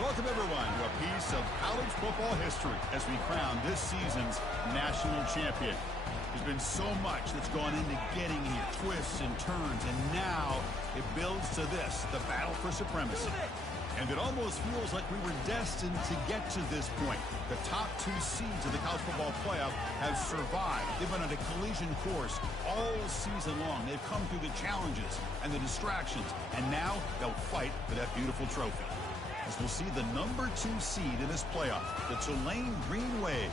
Welcome, everyone, to a piece of college football history as we crown this season's national champion. There's been so much that's gone into getting here, twists and turns, and now it builds to this, the battle for supremacy. And it almost feels like we were destined to get to this point. The top two seeds of the college football playoff have survived. They've been on a collision course all season long. They've come through the challenges and the distractions, and now they'll fight for that beautiful trophy. As we'll see the number 2 seed in this playoff, the Tulane Green Wave,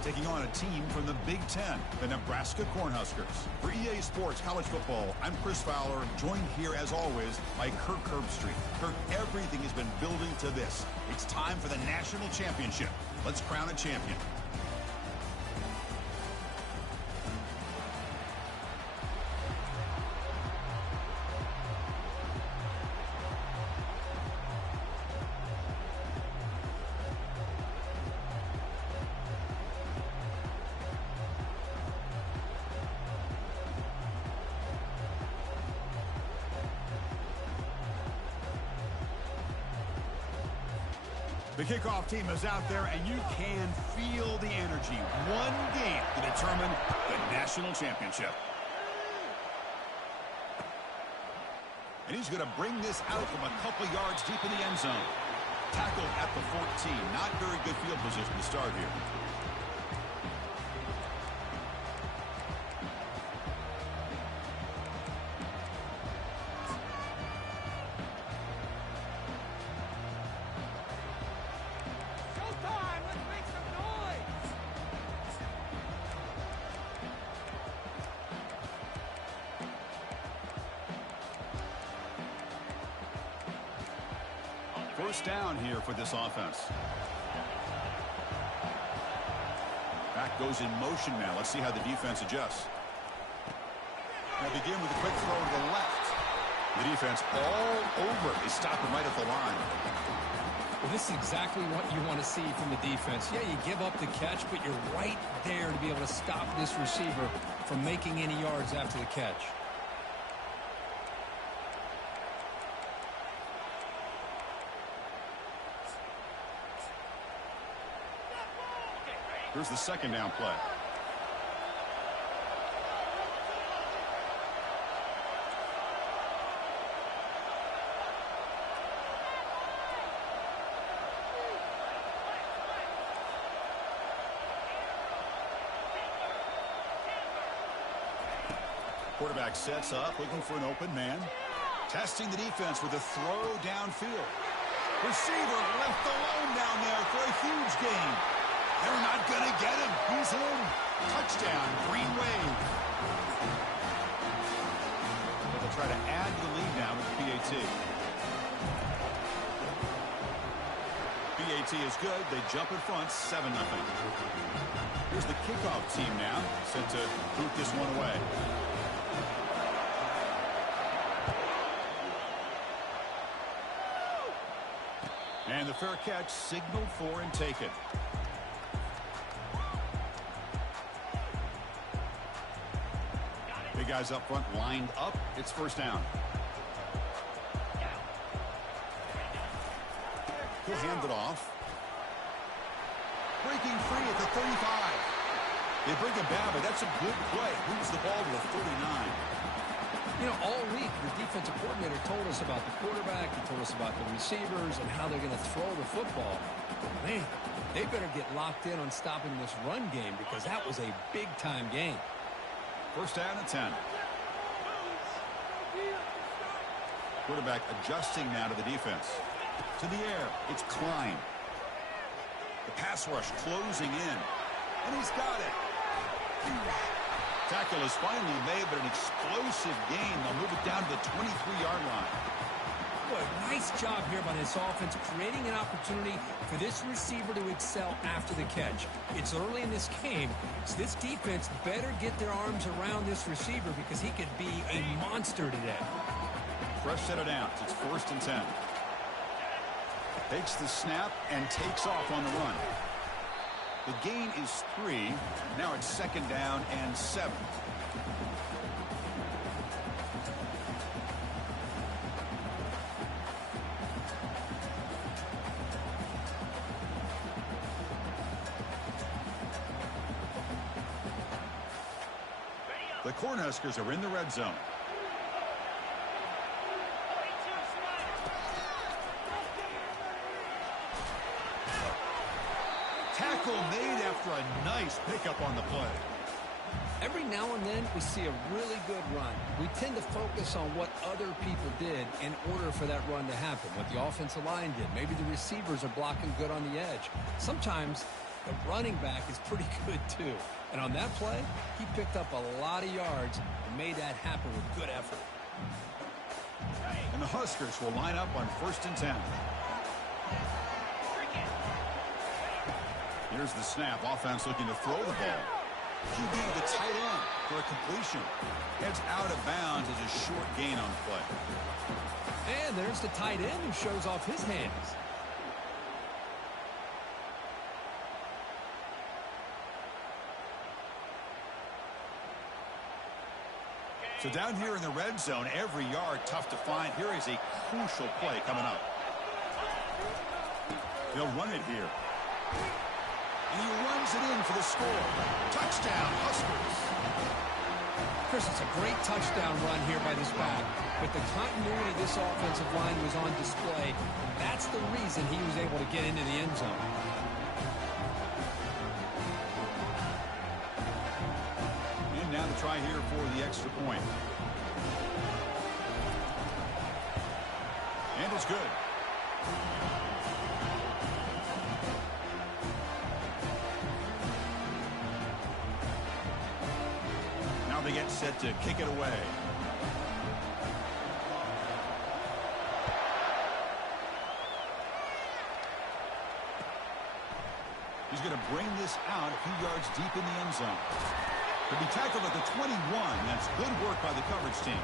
taking on a team from the Big Ten, the Nebraska Cornhuskers. For EA Sports College Football, I'm Chris Fowler, joined here, as always, by Kirk Herbstreit. Kirk, everything has been building to this. It's time for the national championship. Let's crown a champion. The kickoff team is out there, and you can feel the energy. One game to determine the national championship. And he's going to bring this out from a couple yards deep in the end zone. Tackled at the 14. Not very good field position to start here. First down here for this offense. Back goes in motion now. Let's see how the defense adjusts. Now begin with a quick throw to the left. The defense all over. They stop him right at the line. Well, this is exactly what you want to see from the defense. Yeah, you give up the catch, but you're right there to be able to stop this receiver from making any yards after the catch. Here's the second down play. Quarterback sets up, looking for an open man. Testing the defense with a throw downfield. Receiver left alone down there for a huge gain. They're not going to get him. He's in. Touchdown, Green Wave. They'll try to add to the lead now with the PAT. PAT is good. They jump in front, 7-0. Here's the kickoff team now, set to boot this one away. And the fair catch signaled for and taken. Big guys up front lined up. It's first down. He'll hand it off. Breaking free at the 35. They bring him down, but that's a good play. Moves the ball to the 39. You know, all week, the defensive coordinator told us about the quarterback. He told us about the receivers and how they're going to throw the football. Man, they better get locked in on stopping this run game because that was a big-time game. First down and 10. Quarterback adjusting now to the defense. To the air, it's Klein. The pass rush closing in. And he's got it. Tackle is finally made, but an explosive gain. They'll move it down to the 23-yard line. Boy, nice job here by this offense, creating an opportunity for this receiver to excel after the catch. It's early in this game, so this defense better get their arms around this receiver because he could be a monster today. Fresh set of downs. It's first and 10. Takes the snap and takes off on the run. The gain is 3. Now it's second down and 7. The Cornhuskers are in the red zone. Tackle made after a nice pickup on the play. Every now and then we see a really good run. We tend to focus on what other people did in order for that run to happen, what the offensive line did. Maybe the receivers are blocking good on the edge. Sometimes the running back is pretty good too. And on that play, he picked up a lot of yards and made that happen with good effort. And the Huskers will line up on 1st and 10. Here's the snap. Offense looking to throw the ball. QB the tight end for a completion. Heads out of bounds as a short gain on the play. And there's the tight end who shows off his hands. So down here in the red zone, every yard tough to find. Here is a crucial play coming up. They'll run it here. And he runs it in for the score. Touchdown, Huskers. Chris, it's a great touchdown run here by this back. But the continuity of this offensive line was on display. And that's the reason he was able to get into the end zone. And now to try here for the extra point. And it's good. They get set to kick it away. He's going to bring this out a few yards deep in the end zone. He'll be tackled at the 21. That's good work by the coverage team.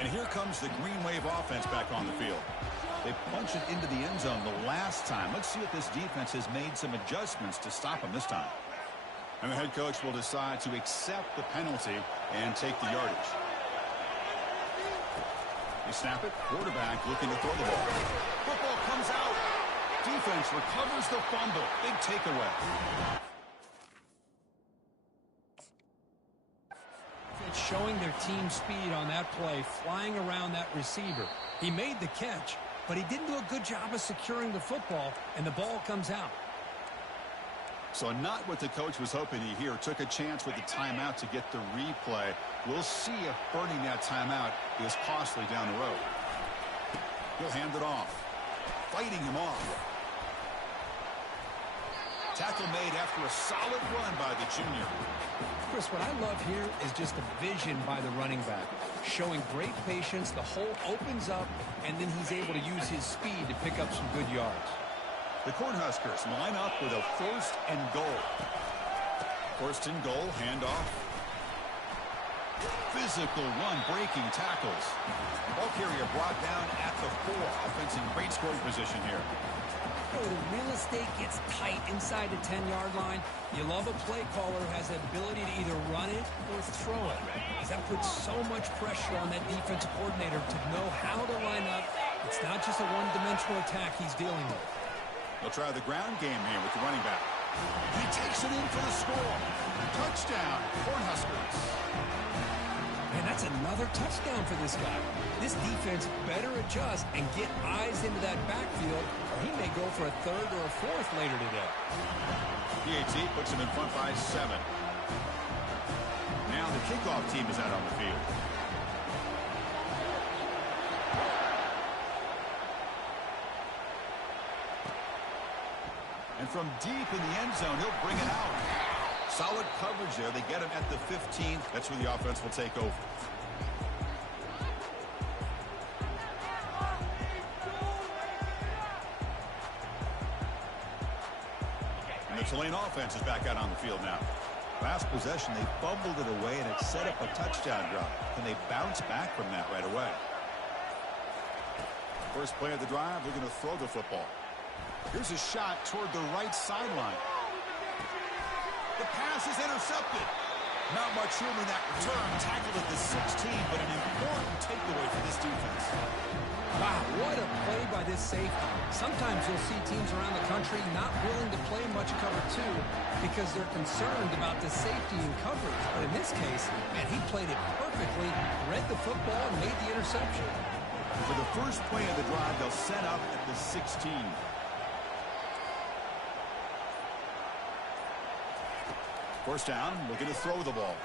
And here comes the Green Wave offense back on the field. They punched it into the end zone the last time. Let's see if this defense has made some adjustments to stop them this time. And the head coach will decide to accept the penalty and take the yardage. They snap it. Quarterback looking to throw the ball. Football comes out. Defense recovers the fumble. Big takeaway. Showing their team speed on that play, flying around that receiver. He made the catch, but he didn't do a good job of securing the football, and the ball comes out. So not what the coach was hoping to hear. Took a chance with the timeout to get the replay. We'll see if burning that timeout is costly down the road. He'll hand it off. Fighting him off. Tackle made after a solid run by the junior. Chris, what I love here is just the vision by the running back. Showing great patience, the hole opens up, and then he's able to use his speed to pick up some good yards. The Cornhuskers line up with a 1st and goal. 1st and goal, handoff. Physical run, breaking tackles. Ball carrier brought down at the 4. Offense in great scoring position here. The real estate gets tight inside the 10-yard line. You love a play caller who has the ability to either run it or throw it. That puts so much pressure on that defensive coordinator to know how to line up. It's not just a one-dimensional attack he's dealing with. They'll try the ground game here with the running back. He takes it in for the score. Touchdown, Cornhuskers. And that's another touchdown for this guy. This defense better adjust and get eyes into that backfield, or he may go for a 3rd or a 4th later today. PAT puts him in front by 7. Now the kickoff team is out on the field. And from deep in the end zone, he'll bring it out. Solid coverage there. They get him at the 15. That's where the offense will take over. And the Tulane offense is back out on the field now. Last possession, they fumbled it away, and it set up a touchdown drive. Can they bounce back from that right away? First play of the drive, they're going to throw the football. Here's a shot toward the right sideline. The pass is intercepted. Not much room in that return. Tackled at the 16, but an important takeaway for this defense. Wow, what a play by this safety. Sometimes you'll see teams around the country not willing to play much cover two because they're concerned about the safety and coverage. But in this case, man, he played it perfectly, read the football, and made the interception. For the first play of the drive, they'll set up at the 16. First down, looking to throw the ball.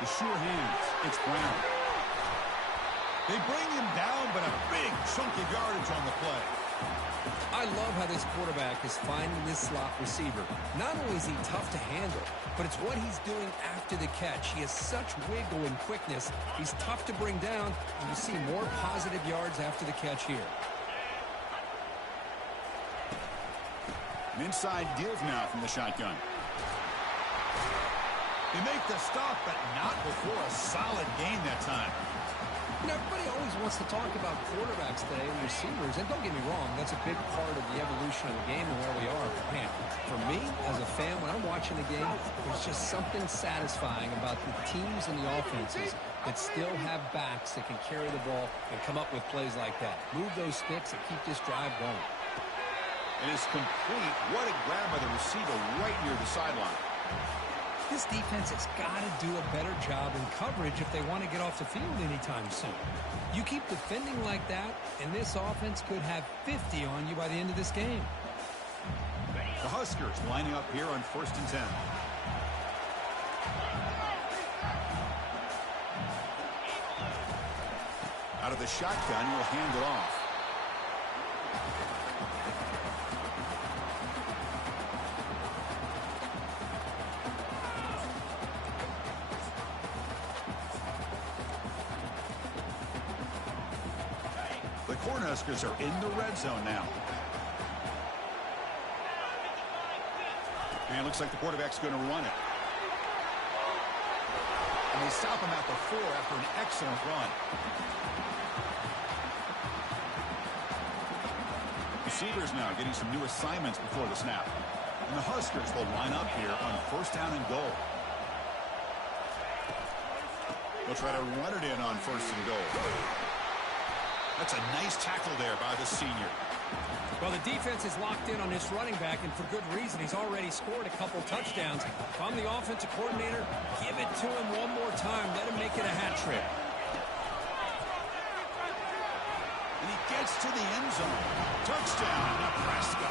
The sure hands. It's Brown. They bring him down, but a big chunk of yardage on the play. I love how this quarterback is finding this slot receiver. Not only is he tough to handle, but it's what he's doing after the catch. He has such wiggle and quickness. He's tough to bring down, and you see more positive yards after the catch here. An inside give now from the shotgun. They make the stop, but not before a solid gain that time. You know, everybody always wants to talk about quarterbacks today and receivers, and don't get me wrong, that's a big part of the evolution of the game and where we are. But man, for me, as a fan, when I'm watching the game, there's just something satisfying about the teams and the offenses that still have backs that can carry the ball and come up with plays like that. Move those sticks and keep this drive going. It is complete. What a grab by the receiver right near the sideline. This defense has got to do a better job in coverage if they want to get off the field anytime soon. You keep defending like that, and this offense could have 50 on you by the end of this game. The Huskers lining up here on 1st and 10. Out of the shotgun, will hand it off. Cornhuskers are in the red zone now. And it looks like the quarterback's going to run it. And they stop him at the 4 after an excellent run. Receivers now getting some new assignments before the snap. And the Huskers will line up here on 1st down and goal. They'll try to run it in on 1st and goal. That's a nice tackle there by the senior. Well, the defense is locked in on this running back, and for good reason. He's already scored a couple touchdowns. If I'm the offensive coordinator, give it to him one more time. Let him make it a hat trick. And he gets to the end zone. Touchdown, Nebraska.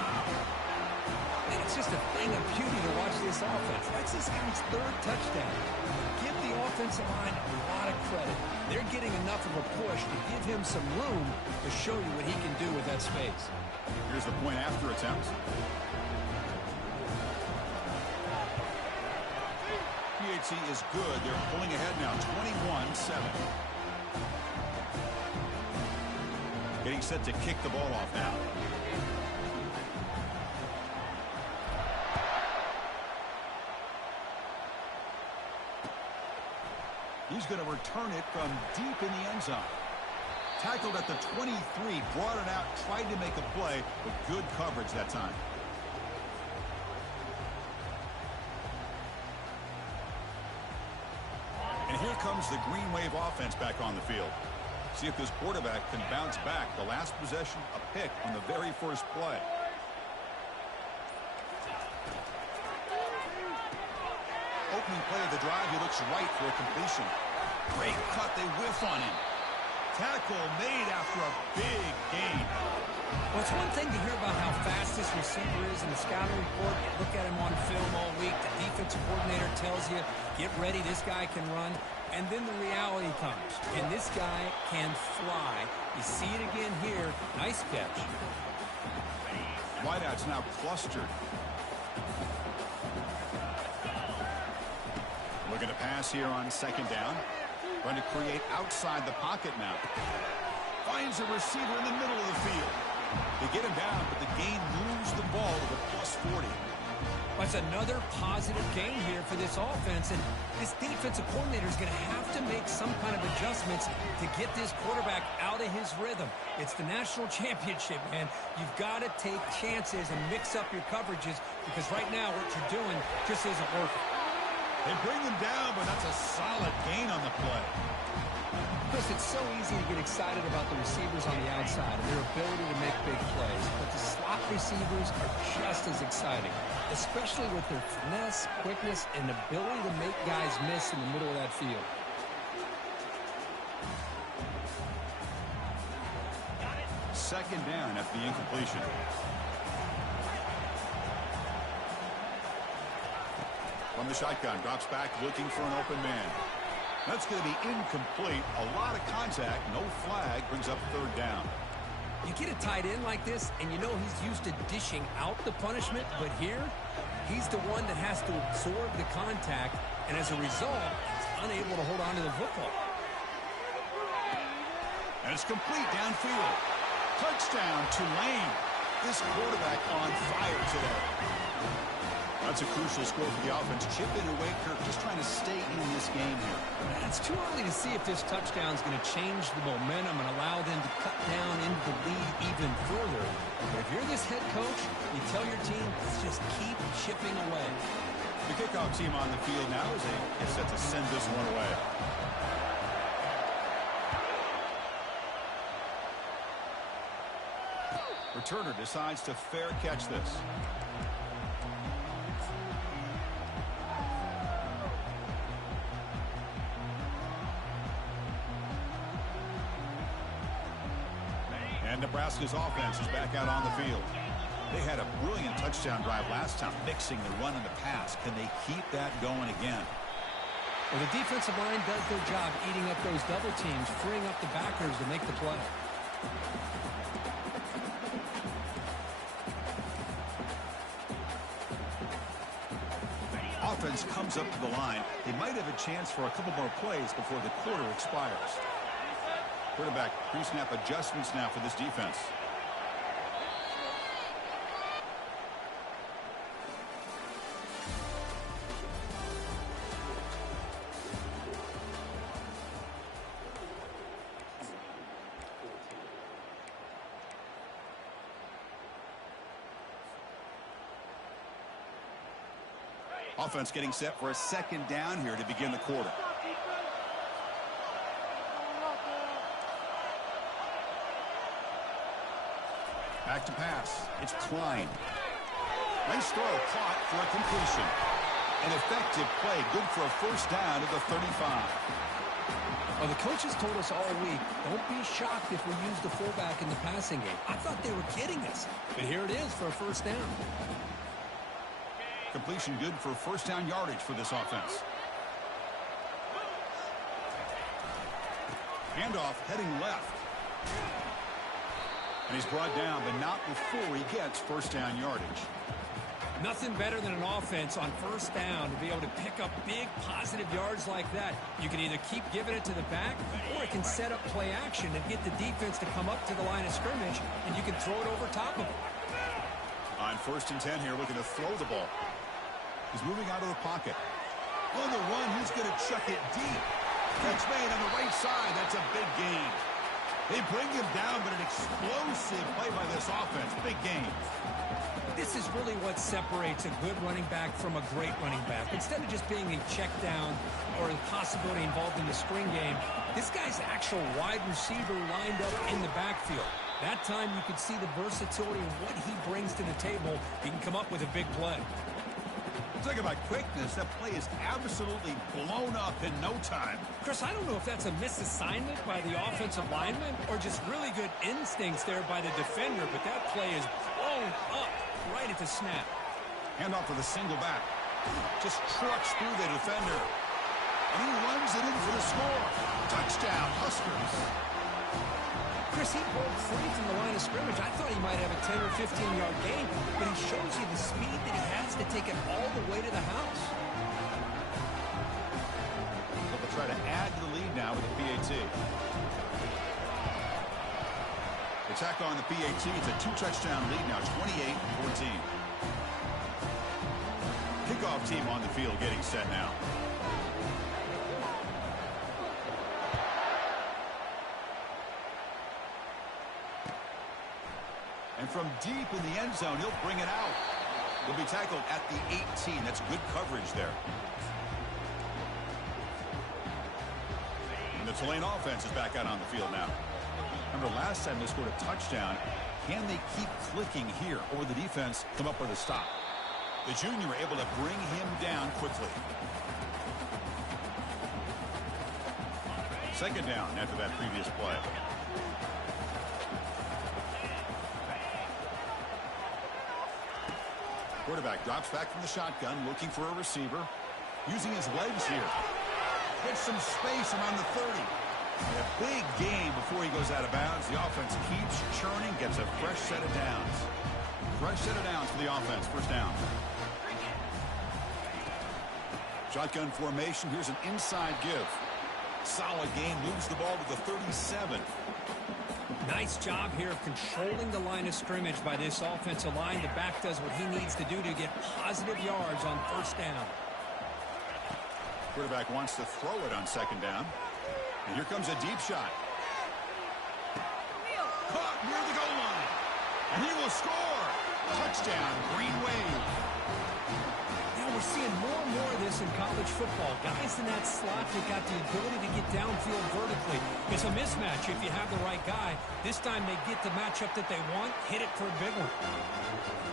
And it's just a thing of beauty to watch this offense. That's this guy's 3rd touchdown. Give the offensive line a lot of credit. They're getting enough of a push to give him some room to show you what he can do with that space. Here's the point after attempt. PHC is good. They're pulling ahead now, 21-7. Getting set to kick the ball off now. He's going to return it from deep in the end zone. Tackled at the 23, brought it out, tried to make a play, but good coverage that time. And here comes the Green Wave offense back on the field. See if this quarterback can bounce back. The last possession, a pick on the very first play. Opening play of the drive, he looks right for a completion. Great cut, they whiff on him. Tackle made after a big gain. Well, it's one thing to hear about how fast this receiver is in the scouting report. You look at him on film all week. The defensive coordinator tells you, get ready, this guy can run. And then the reality comes. And this guy can fly. You see it again here. Nice catch. Wideouts now clustered. Looking to pass here on 2nd down. Trying to create outside the pocket now. Finds a receiver in the middle of the field. They get him down, but the gain moves the ball to the +40. That's another positive game here for this offense, and this defensive coordinator is going to have to make some kind of adjustments to get this quarterback out of his rhythm. It's the national championship, man. You've got to take chances and mix up your coverages because right now what you're doing just isn't working. They bring him down, but that's a solid gain on the play. Chris, it's so easy to get excited about the receivers on the outside and their ability to make big plays, but the slot receivers are just as exciting, especially with their finesse, quickness, and ability to make guys miss in the middle of that field. Second down after the incompletion. From the shotgun, drops back looking for an open man. That's going to be incomplete. A lot of contact, no flag, brings up third down. You get a tight end like this, and you know he's used to dishing out the punishment, but here, he's the one that has to absorb the contact, and as a result, he's unable to hold on to the football. And it's complete downfield. Touchdown, Tulane. This quarterback on fire today. That's a crucial score for the offense. Chip in away, Kirk, just trying to stay in this game here. It's too early to see if this touchdown is going to change the momentum and allow them to cut down into the lead even further. But if you're this head coach, you tell your team, let's just keep chipping away. The kickoff team on the field now is set to send this one away. Returner decides to fair catch this. And Nebraska's offense is back out on the field. They had a brilliant touchdown drive last time, mixing the run and the pass. Can they keep that going again? Well, the defensive line does their job eating up those double teams, freeing up the backers to make the play. Offense comes up to the line. They might have a chance for a couple more plays before the quarter expires. Quarterback pre-snap adjustments now for this defense. Offense getting set for a second down here to begin the quarter. Back to pass. It's Klein. Nice throw, caught for a completion. An effective play, good for a first down at the 35. Well, the coaches told us all week, don't be shocked if we use the fullback in the passing game. I thought they were kidding us, but here it is for a first down. Completion good for first down yardage for this offense. Handoff heading left. And he's brought down, but not before he gets first down yardage. Nothing better than an offense on first down to be able to pick up big positive yards like that. You can either keep giving it to the back, or it can set up play action and get the defense to come up to the line of scrimmage, and you can throw it over top of them. On 1st and 10 here, looking to throw the ball. He's moving out of the pocket. On the run, he's going to chuck it deep. Catch made on the right side. That's a big gain. They bring him down, but an explosive play by this offense. Big gain. This is really what separates a good running back from a great running back. Instead of just being a check down or a possibility involved in the screen game, this guy's actual wide receiver lined up in the backfield. That time you could see the versatility of what he brings to the table. He can come up with a big play. Talk about quickness. That play is absolutely blown up in no time. Chris, I don't know if that's a misassignment by the offensive lineman or just really good instincts there by the defender, but that play is blown up right at the snap. Handoff with a single back. Just trucks through the defender. And he runs it in for the score. Touchdown, Huskers. Chris, he broke free from the line of scrimmage. I thought he might have a 10 or 15-yard gain, but he shows you the speed that he has to take it all the way to the house. They'll try to add to the lead now with the PAT. Attack on the PAT. It's a 2-touchdown lead now, 28-14. kickoff team on the field getting set now. And from deep in the end zone, he'll bring it out. He'll be tackled at the 18. That's good coverage there. And the Tulane offense is back out on the field now. Remember last time they scored a touchdown. Can they keep clicking here, or will the defense come up with a stop? The junior able to bring him down quickly. Second down after that previous play. Quarterback drops back from the shotgun, looking for a receiver. Using his legs here. Gets some space around the 30. A big gain before he goes out of bounds. The offense keeps churning, gets a fresh set of downs. Fresh set of downs for the offense. First down. Shotgun formation. Here's an inside give. Solid gain. Moves the ball to the 37. Nice job here of controlling the line of scrimmage by this offensive line. The back does what he needs to do to get positive yards on first down. Quarterback wants to throw it on second down. And here comes a deep shot. Caught near the goal line. And he will score. Touchdown, Green Wave. Now we're seeing more and more of this in college football. Guys in that slot that got the ability to get downfield vertically. It's a mismatch if you have the right guy. This time they get the matchup that they want, hit it for a big one.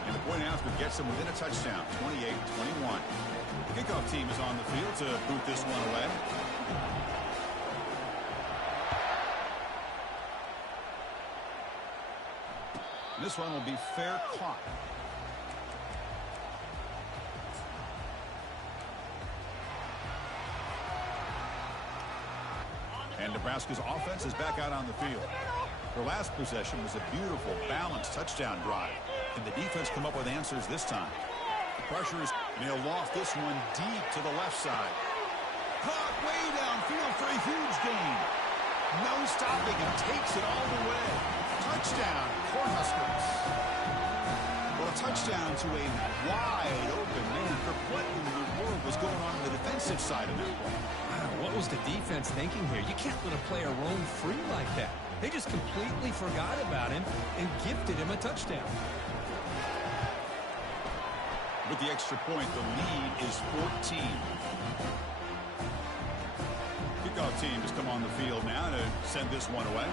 And the point after gets them within a touchdown, 28-21. The kickoff team is on the field to boot this one away. This one will be fair caught. And Nebraska's offense is back out on the field. Their last possession was a beautiful, balanced touchdown drive. Can the defense come up with answers this time? The pressure is, and he'll loft this one deep to the left side. Caught way downfield for a huge gain. No stopping him, takes it all the way. Touchdown, Cornhuskers. Well, a touchdown to a wide open man. For what in the world was going on the defensive side of that ball? Wow, what was the defense thinking here? You can't let a player roam free like that. They just completely forgot about him and gifted him a touchdown. With the extra point, the lead is 14. Kickoff team has come on the field now to send this one away.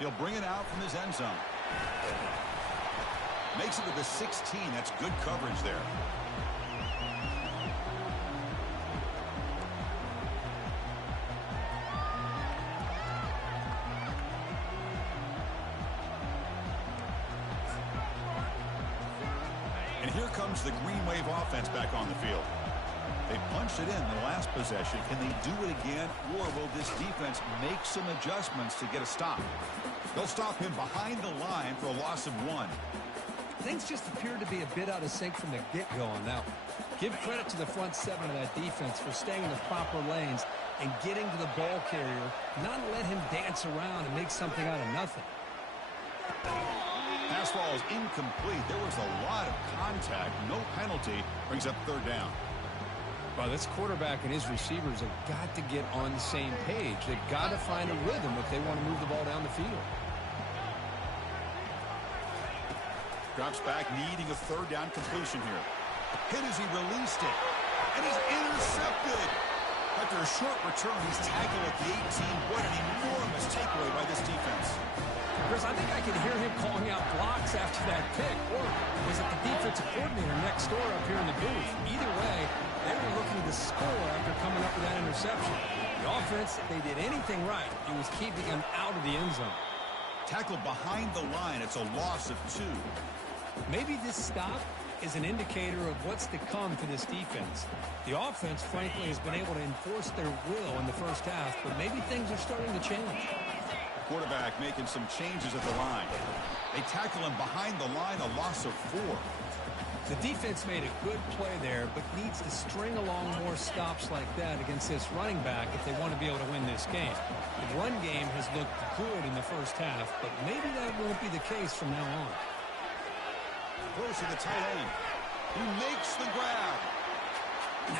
He'll bring it out from his end zone. Makes it to the 16. That's good coverage there. And here comes the Green Wave offense back on the field. They punched it in the last possession. Can they do it again, or will this defense make some adjustments to get a stop? They'll stop him behind the line for a loss of 1. Things just appear to be a bit out of sync from the get-go on that one. Give credit to the front seven of that defense for staying in the proper lanes and getting to the ball carrier, not let him dance around and make something out of nothing. Pass ball is incomplete. There was a lot of contact. No penalty. Brings up third down. Well, this quarterback and his receivers have got to get on the same page. They've got to find a rhythm if they want to move the ball down the field. Drops back, needing a third down completion here. Hit as he released it. And he's intercepted. After a short return, he's tackled at the 18. What an enormous takeaway by this defense. Chris, I think I could hear him calling out blocks after that pick. Or was it the defensive coordinator next door up here in the booth? Either way, they were looking to score after coming up with that interception. The offense, if they did anything right, it was keeping him out of the end zone. Tackled behind the line. It's a loss of 2. Maybe this stop is an indicator of what's to come for this defense. The offense, frankly, has been able to enforce their will in the first half, but maybe things are starting to change. Quarterback making some changes at the line. They tackle him behind the line, a loss of 4. The defense made a good play there, but needs to string along more stops like that against this running back if they want to be able to win this game. The run game has looked good in the first half, but maybe that won't be the case from now on. Close to the tight end. He makes the grab.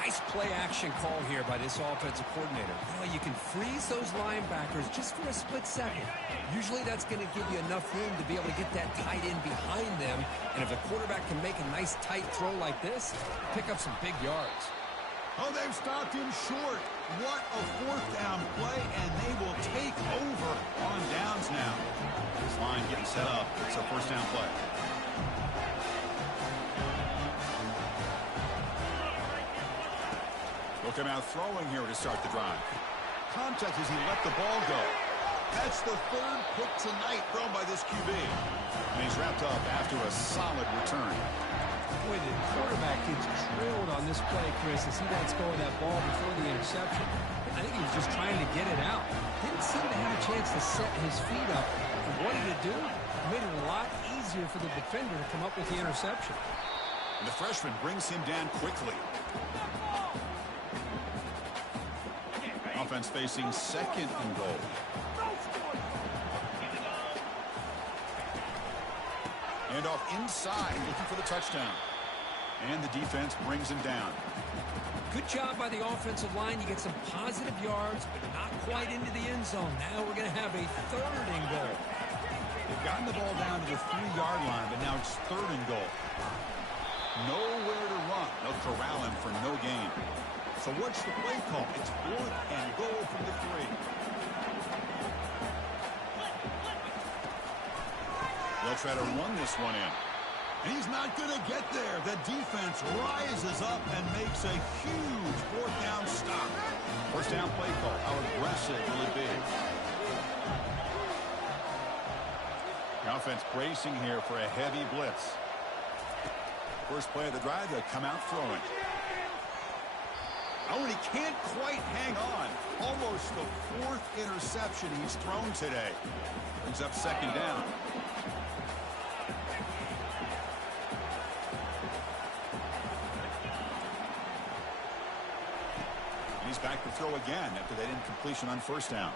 Nice play action call here by this offensive coordinator. You can freeze those linebackers just for a split second. Usually that's going to give you enough room to be able to get that tight end behind them. And if the quarterback can make a nice tight throw like this, pick up some big yards. Oh, they've stopped him short. What a fourth down play, and they will take over on downs now. This line getting set up. It's a first down play. Look him out throwing here to start the drive. Contact as he let the ball go. That's the third pick tonight thrown by this QB. And he's wrapped up after a solid return. Boy, the quarterback gets drilled on this play, Chris, as he lets go of that ball before the interception. I think he was just trying to get it out. Didn't seem to have a chance to set his feet up. And what did it do? It made it a lot easier for the defender to come up with the interception. And the freshman brings him down quickly. Offense facing second and goal. And off inside, looking for the touchdown. And the defense brings him down. Good job by the offensive line. You get some positive yards, but not quite into the end zone. Now we're going to have a third and goal. They've gotten the ball down to the 3-yard line, but now it's third and goal. Nowhere to run. They'll corral him for no gain. So what's the play call? It's fourth and goal from the 3. They'll try to run this one in. And he's not going to get there. The defense rises up and makes a huge fourth down stop. First down play call. How aggressive will it be? The offense bracing here for a heavy blitz. First play of the drive, they'll come out throwing. Oh, and he can't quite hang on. Almost the 4th interception he's thrown today. Brings up second down. And he's back to throw again after that incompletion on first down.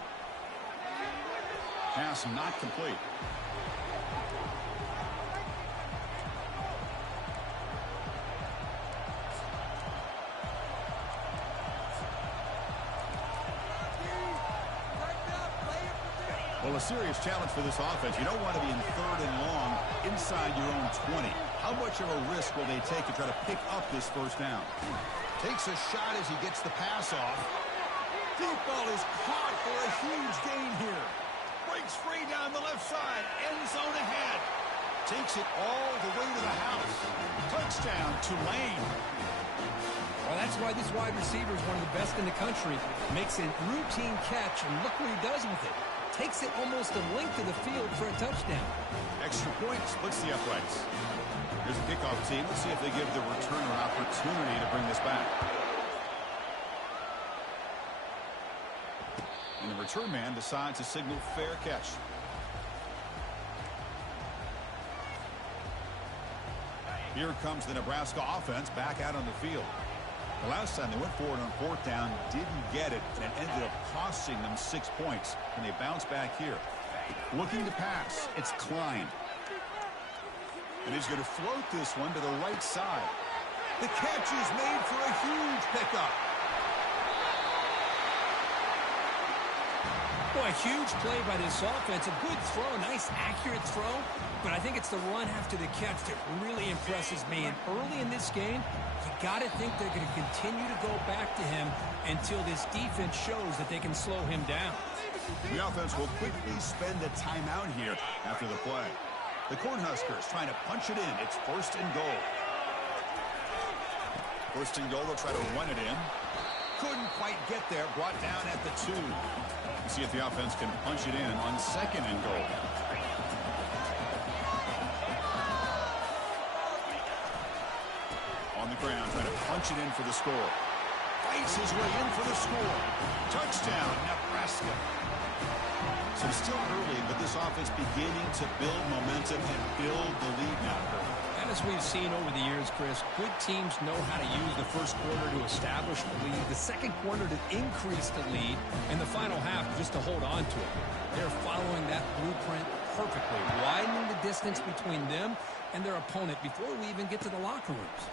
Pass not complete. Well, a serious challenge for this offense. You don't want to be in third and long inside your own 20. How much of a risk will they take to try to pick up this first down? Takes a shot as he gets the pass off. Deep ball is caught for a huge gain here. Breaks free down the left side. End zone ahead. Takes it all the way to the house. Touchdown, Tulane. Well, that's why this wide receiver is one of the best in the country. Makes a routine catch, and look what he does with it. Takes it almost a length of the field for a touchdown. Extra point splits the uprights. Here's the kickoff team. Let's see if they give the returner an opportunity to bring this back. And the return man decides to signal fair catch. Here comes the Nebraska offense back out on the field. The last time they went forward on fourth down, didn't get it, and it ended up costing them 6 points. And they bounce back here. Looking to pass, it's Klein. And he's going to float this one to the right side. The catch is made for a huge pickup. Boy, a huge play by this offense. A good throw, nice accurate throw. But I think it's the run after the catch that really impresses me. And early in this game, you got to think they're going to continue to go back to him until this defense shows that they can slow him down. The offense will quickly spend a timeout here after the play. The Cornhuskers trying to punch it in. It's first and goal. First and goal, they'll try to run it in. Couldn't quite get there. Brought down at the 2. See if the offense can punch it in on second and goal. On the ground, trying to punch it in for the score. Fights his way in for the score. Touchdown, Nebraska. So still early, but this offense beginning to build momentum and build the lead now. As we've seen over the years, Chris, good teams know how to use the first quarter to establish the lead, the second quarter to increase the lead, and the final half just to hold on to it. They're following that blueprint perfectly, widening the distance between them and their opponent before we even get to the locker rooms.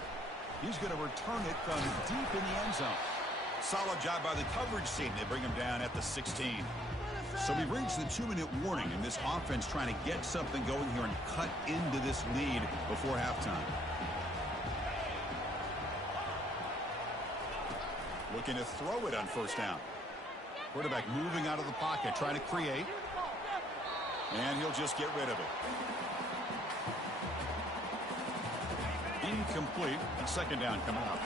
He's going to return it from deep in the end zone. Solid job by the coverage team. They bring him down at the 16. So we reached the 2-minute warning, and this offense trying to get something going here and cut into this lead before halftime. Looking to throw it on first down. Quarterback moving out of the pocket, trying to create. And he'll just get rid of it. Incomplete, and second down coming up.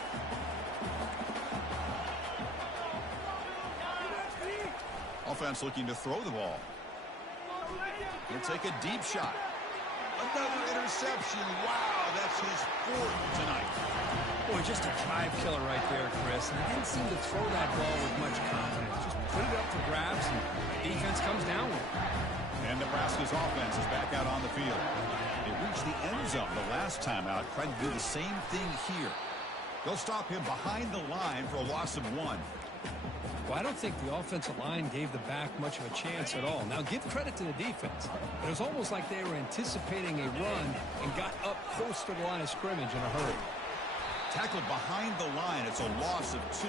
Offense looking to throw the ball. He'll take a deep shot. Another interception. Wow, that's his fourth tonight. Boy, just a drive killer right there, Chris. And he didn't seem to throw that ball with much confidence. Just put it up for grabs, and the defense comes down with it. And Nebraska's offense is back out on the field. They reached the end zone the last time out, trying to do the same thing here. They'll stop him behind the line for a loss of 1. Well, I don't think the offensive line gave the back much of a chance at all. Now, give credit to the defense. It was almost like they were anticipating a run and got up close to the line of scrimmage in a hurry. Tackled behind the line. It's a loss of 2.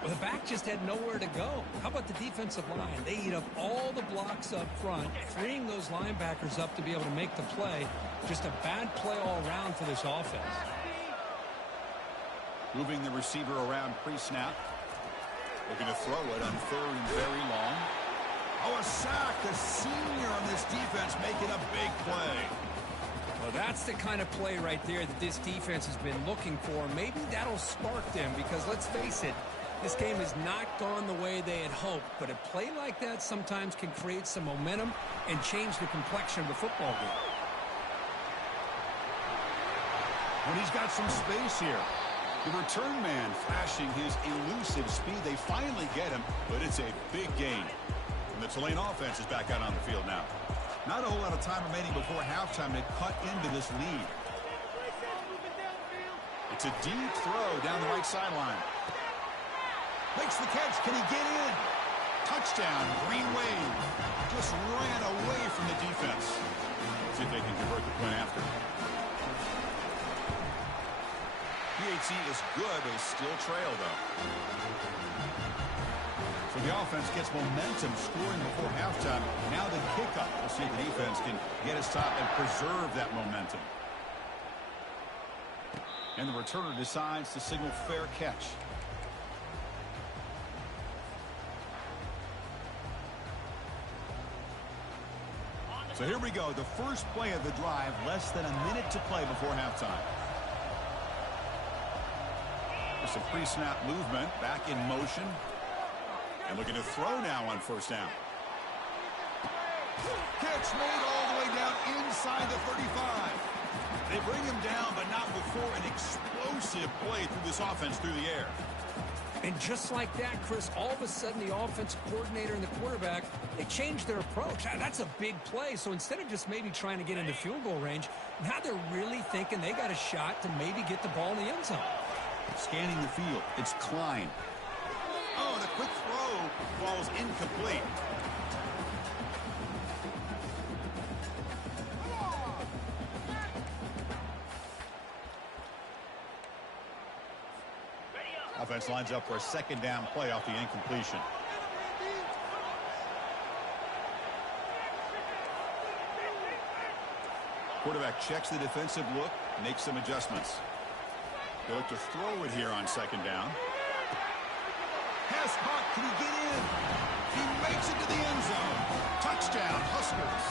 Well, the back just had nowhere to go. How about the defensive line? They eat up all the blocks up front, freeing those linebackers up to be able to make the play. Just a bad play all around for this offense. Moving the receiver around pre-snap. Looking to throw it on third and very long. Oh, a sack. The senior on this defense making a big play. Well, that's the kind of play right there that this defense has been looking for. Maybe that'll spark them because, let's face it, this game has not gone the way they had hoped. But a play like that sometimes can create some momentum and change the complexion of the football game. When he's got some space here. The return man flashing his elusive speed. They finally get him, but it's a big gain. And the Tulane offense is back out on the field now. Not a whole lot of time remaining before halftime to cut into this lead. It's a deep throw down the right sideline. Makes the catch. Can he get in? Touchdown, Green Wave. Just ran away from the defense. See if they can convert the point after. PAT is good, but still trail, though. So the offense gets momentum scoring before halftime. Now the kickoff. We'll see if the defense can get a stop and preserve that momentum. And the returner decides to signal fair catch. So here we go. The first play of the drive, less than a minute to play before halftime. Some pre-snap movement, back in motion. And looking to throw now on first down. Catch made all the way down inside the 35. They bring him down, but not before an explosive play through this offense through the air. And just like that, Chris, all of a sudden the offensive coordinator and the quarterback, they changed their approach. That's a big play. So instead of just maybe trying to get into field goal range, now they're really thinking they got a shot to maybe get the ball in the end zone. Scanning the field. It's Klein. Oh, and a quick throw falls incomplete. Offense lines up for a second down play off the incompletion. Quarterback checks the defensive look, makes some adjustments. They look to throw it here on second down. Pass caught. Can he get in? He makes it to the end zone. Touchdown, Huskers.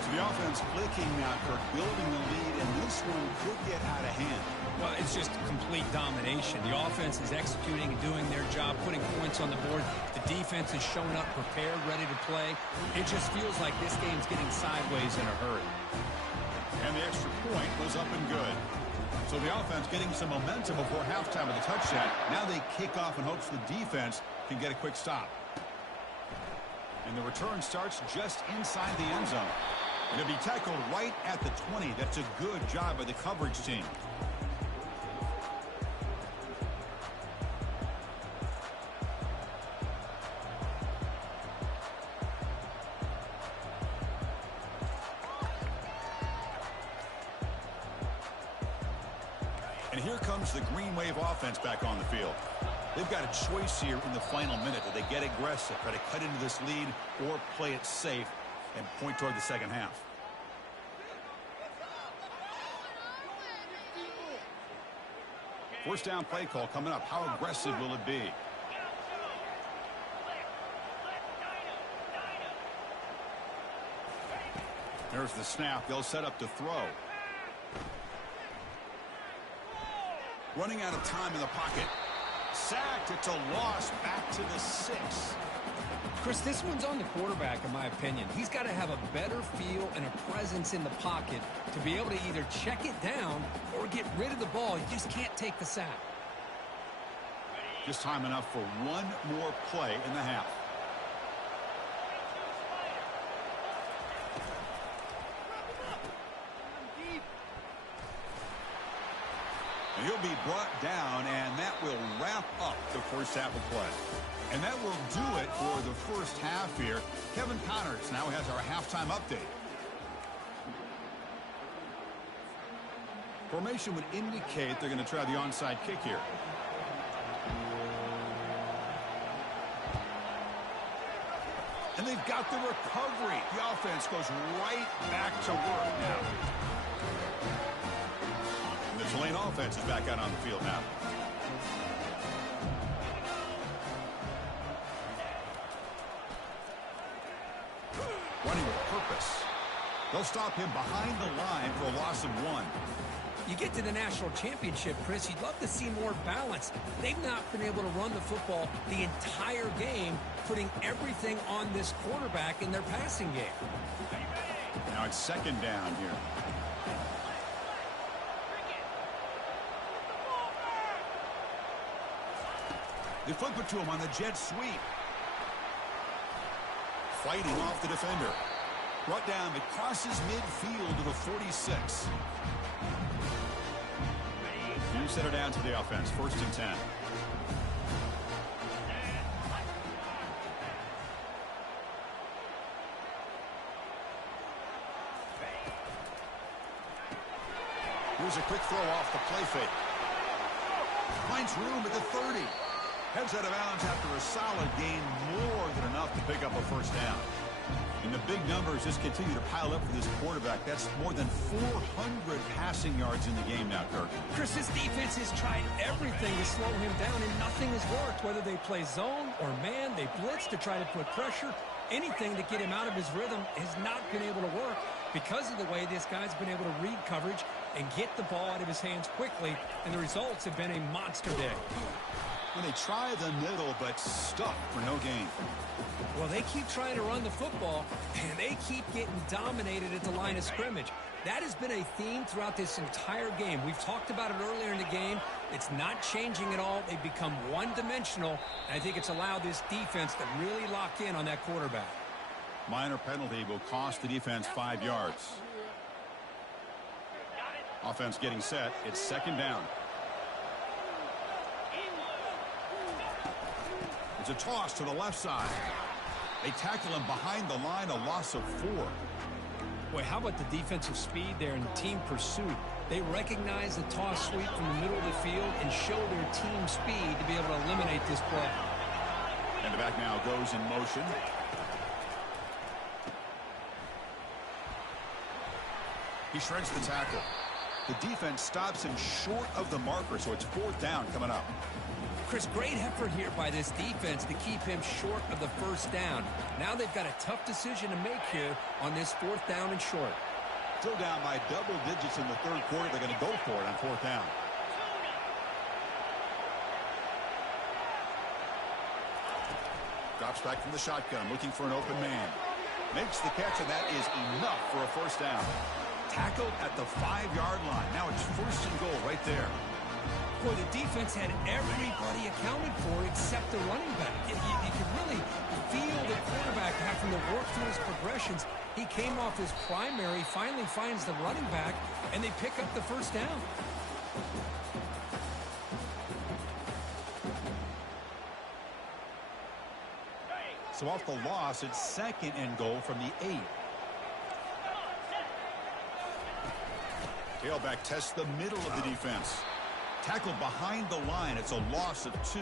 So the offense clicking now, Kirk, building the lead, and this one could get out of hand. Well, it's just complete domination. The offense is executing and doing their job, putting points on the board. The defense is showing up prepared, ready to play. It just feels like this game's getting sideways in a hurry. And the extra point was up and good. So the offense getting some momentum before halftime with a touchdown. Now they kick off in hopes the defense can get a quick stop. And the return starts just inside the end zone. And he'll be tackled right at the 20. That's a good job by the coverage team. And here comes the Green Wave offense back on the field. They've got a choice here in the final minute. Do they get aggressive, try to cut into this lead, or play it safe and point toward the second half? First down play call coming up. How aggressive will it be? There's the snap. They'll set up to throw. Running out of time in the pocket. Sacked. It's a loss back to the 6. Chris, this one's on the quarterback, in my opinion. He's got to have a better feel and a presence in the pocket to be able to either check it down or get rid of the ball. You just can't take the sack. Just time enough for one more play in the half. And he'll be brought down, and that will wrap up the first half of play. And that will do it for the first half here. Kevin Connors now has our halftime update. Formation would indicate they're going to try the onside kick here. And they've got the recovery. The offense goes right back to work now. And the Tulane offense is back out on the field now. Running with purpose. They'll stop him behind the line for a loss of 1. You get to the national championship, Chris, you'd love to see more balance. They've not been able to run the football the entire game, putting everything on this quarterback in their passing game. Now it's second down here. They flip it to him on the jet sweep. Fighting off the defender. Brought down, it crosses midfield to the 46. You set her down to the offense. 1st and 10. Here's a quick throw off the play fake. Finds room at the 30. Heads out of bounds after a solid gain, more than enough to pick up a first down. And the big numbers just continue to pile up for this quarterback. That's more than 400 passing yards in the game now, Kirk. Chris, this defense has tried everything to slow him down, and nothing has worked. Whether they play zone or man, they blitz to try to put pressure. Anything to get him out of his rhythm has not been able to work because of the way this guy's been able to read coverage and get the ball out of his hands quickly, and the results have been a monster day. When they try the middle, but stuck for no gain. Well, they keep trying to run the football, and they keep getting dominated at the line of scrimmage. That has been a theme throughout this entire game. We've talked about it earlier in the game. It's not changing at all. They've become one-dimensional, and I think it's allowed this defense to really lock in on that quarterback. Minor penalty will cost the defense 5 yards. Offense getting set. It's second down. It's a toss to the left side. They tackle him behind the line, a loss of 4. Boy, how about the defensive speed there in team pursuit? They recognize the toss sweep from the middle of the field and show their team speed to be able to eliminate this play. And the back now goes in motion. He shreds the tackle. The defense stops him short of the marker, so it's 4th down coming up. Chris, great effort here by this defense to keep him short of the first down. Now they've got a tough decision to make here on this 4th down and short. Still down by double digits in the 3rd quarter. They're going to go for it on 4th down. Drops back from the shotgun, looking for an open man. Makes the catch, and that is enough for a first down. Tackled at the 5-yard line. Now it's 1st and goal right there. Boy, the defense had everybody accounted for except the running back. You could really field at quarterback, having to work through his progressions. He came off his primary, finally finds the running back, and they pick up the first down. So off the loss, it's 2nd and goal from the 8. Tailback tests the middle of the defense. Tackled behind the line. It's a loss of 2.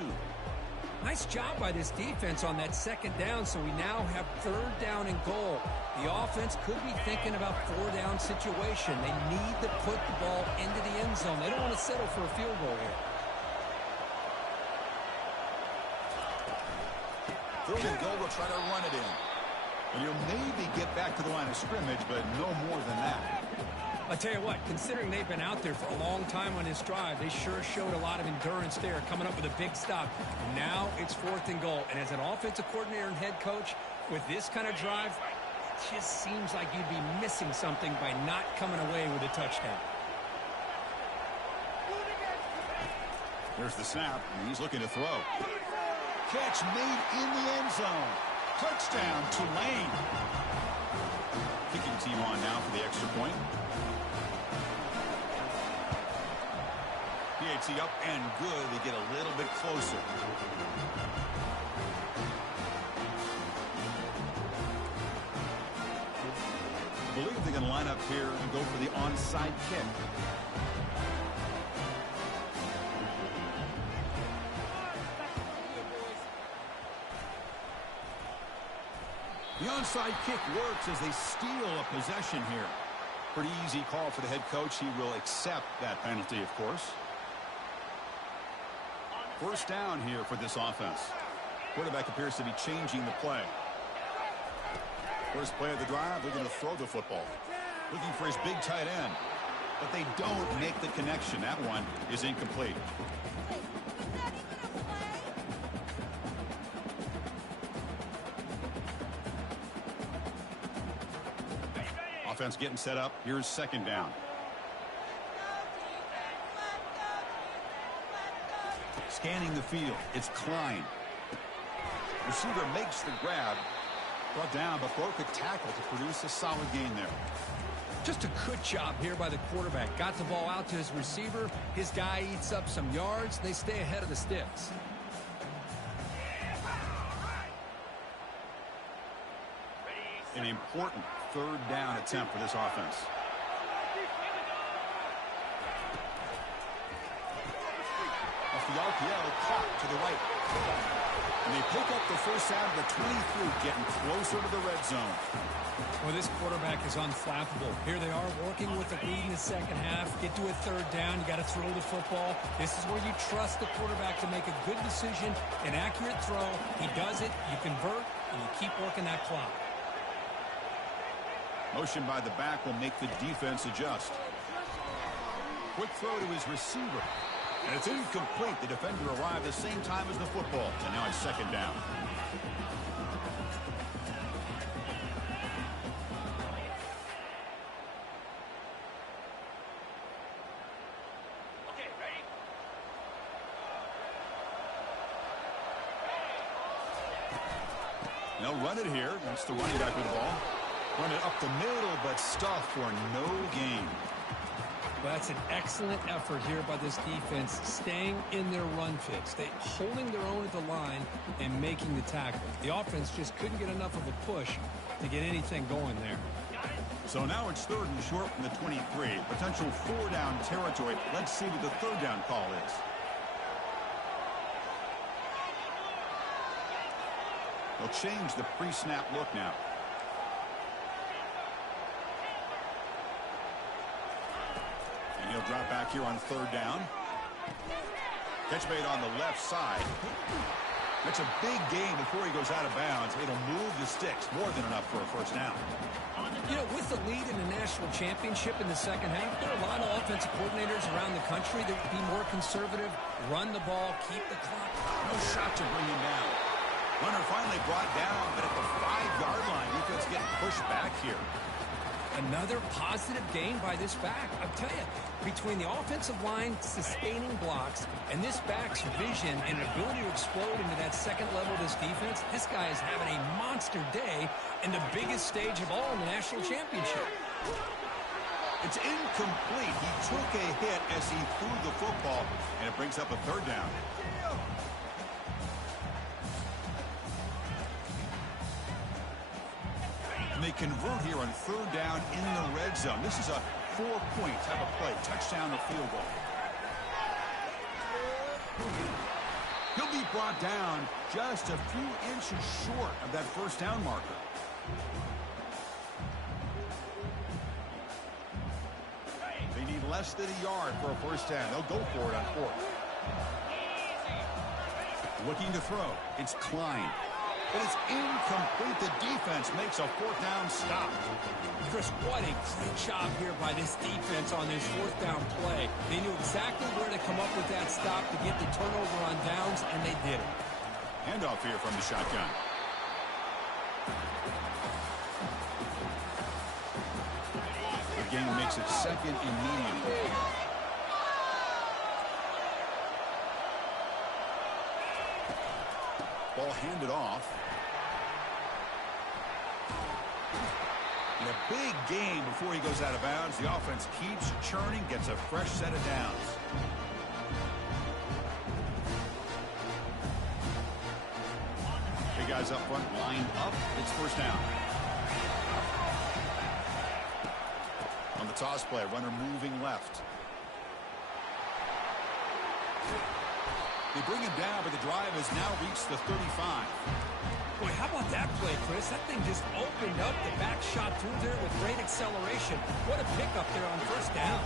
Nice job by this defense on that 2nd down, so we now have 3rd down and goal. The offense could be thinking about 4-down situation. They need to put the ball into the end zone. They don't want to settle for a field goal here. 3rd and goal, will try to run it in. And he'll maybe get back to the line of scrimmage, but no more than that. I'll tell you what, considering they've been out there for a long time on this drive, they sure showed a lot of endurance there, coming up with a big stop. Now it's 4th and goal. And as an offensive coordinator and head coach, with this kind of drive, it just seems like you'd be missing something by not coming away with a touchdown. There's the snap, and he's looking to throw. Catch made in the end zone. Touchdown, Tulane. Kicking team on now for the extra point. PAT up and good. They get a little bit closer. I believe they're going to line up here and go for the onside kick. The onside kick works as they steal a possession here. Pretty easy call for the head coach. He will accept that penalty, of course. 1st down here for this offense. Quarterback appears to be changing the play. First play of the drive, they're going to throw the football. Looking for his big tight end. But they don't make the connection. That one is incomplete. Offense getting set up. Here's 2nd down. Scanning the field. It's Klein. Receiver makes the grab. Brought down, but broke a tackle to produce a solid gain there. Just a good job here by the quarterback. Got the ball out to his receiver. His guy eats up some yards. They stay ahead of the sticks. An important 3rd down attempt for this offense. Off the RPO, caught to the right. And they pick up the first out of the 23, getting closer to the red zone. Well, this quarterback is unflappable. Here they are working with the lead in the 2nd half. Get to a 3rd down. You got to throw the football. This is where you trust the quarterback to make a good decision, an accurate throw. He does it, you convert, and you keep working that clock. Motion by the back will make the defense adjust. Quick throw to his receiver. And it's incomplete. The defender arrived the same time as the football. And now it's 2nd down. Okay, ready? They'll run it here. That's the running back with the ball. Run it up the middle, but stuffed for no gain. Well, that's an excellent effort here by this defense, staying in their run fits. They holding their own at the line and making the tackle. The offense just couldn't get enough of a push to get anything going there. So now it's 3rd and short from the 23. Potential 4-down territory. Let's see what the 3rd down call is. They'll change the pre-snap look now. And he'll drop back here on 3rd down. Catch made on the left side. That's a big gain before he goes out of bounds. It'll move the sticks more than enough for a 1st down. You know, with the lead in the national championship in the 2nd half, there are a lot of offensive coordinators around the country that would be more conservative, run the ball, keep the clock. No shot to bring him down. Runner finally brought down, but at the 5-yard line, defense getting pushed back here. Another positive gain by this back. I'll tell you, between the offensive line sustaining blocks and this back's vision and ability to explode into that second level of this defense, this guy is having a monster day in the biggest stage of all in the national championship. It's incomplete. He took a hit as he threw the football, and it brings up a third down. And they convert here on third down in the red zone. This is a 4-point type of play. Touchdown or field goal. He'll be brought down just a few inches short of that first down marker. They need less than a yard for a first down. They'll go for it on fourth. Looking to throw. It's Klein. But it's incomplete. The defense makes a fourth down stop. Chris, what a great job here by this defense on this fourth down play. They knew exactly where to come up with that stop to get the turnover on downs, and they did it. Handoff here from the shotgun. The game makes it second and medium. Ball handed off. And a big gain before he goes out of bounds. The offense keeps churning, gets a fresh set of downs. Big guys up front, lined up. It's first down. On the toss play, runner moving left. They bring him down, but the drive has now reached the 35. Boy, how about that play, Chris? That thing just opened up. The back shot through there with great acceleration. What a pickup there on first down.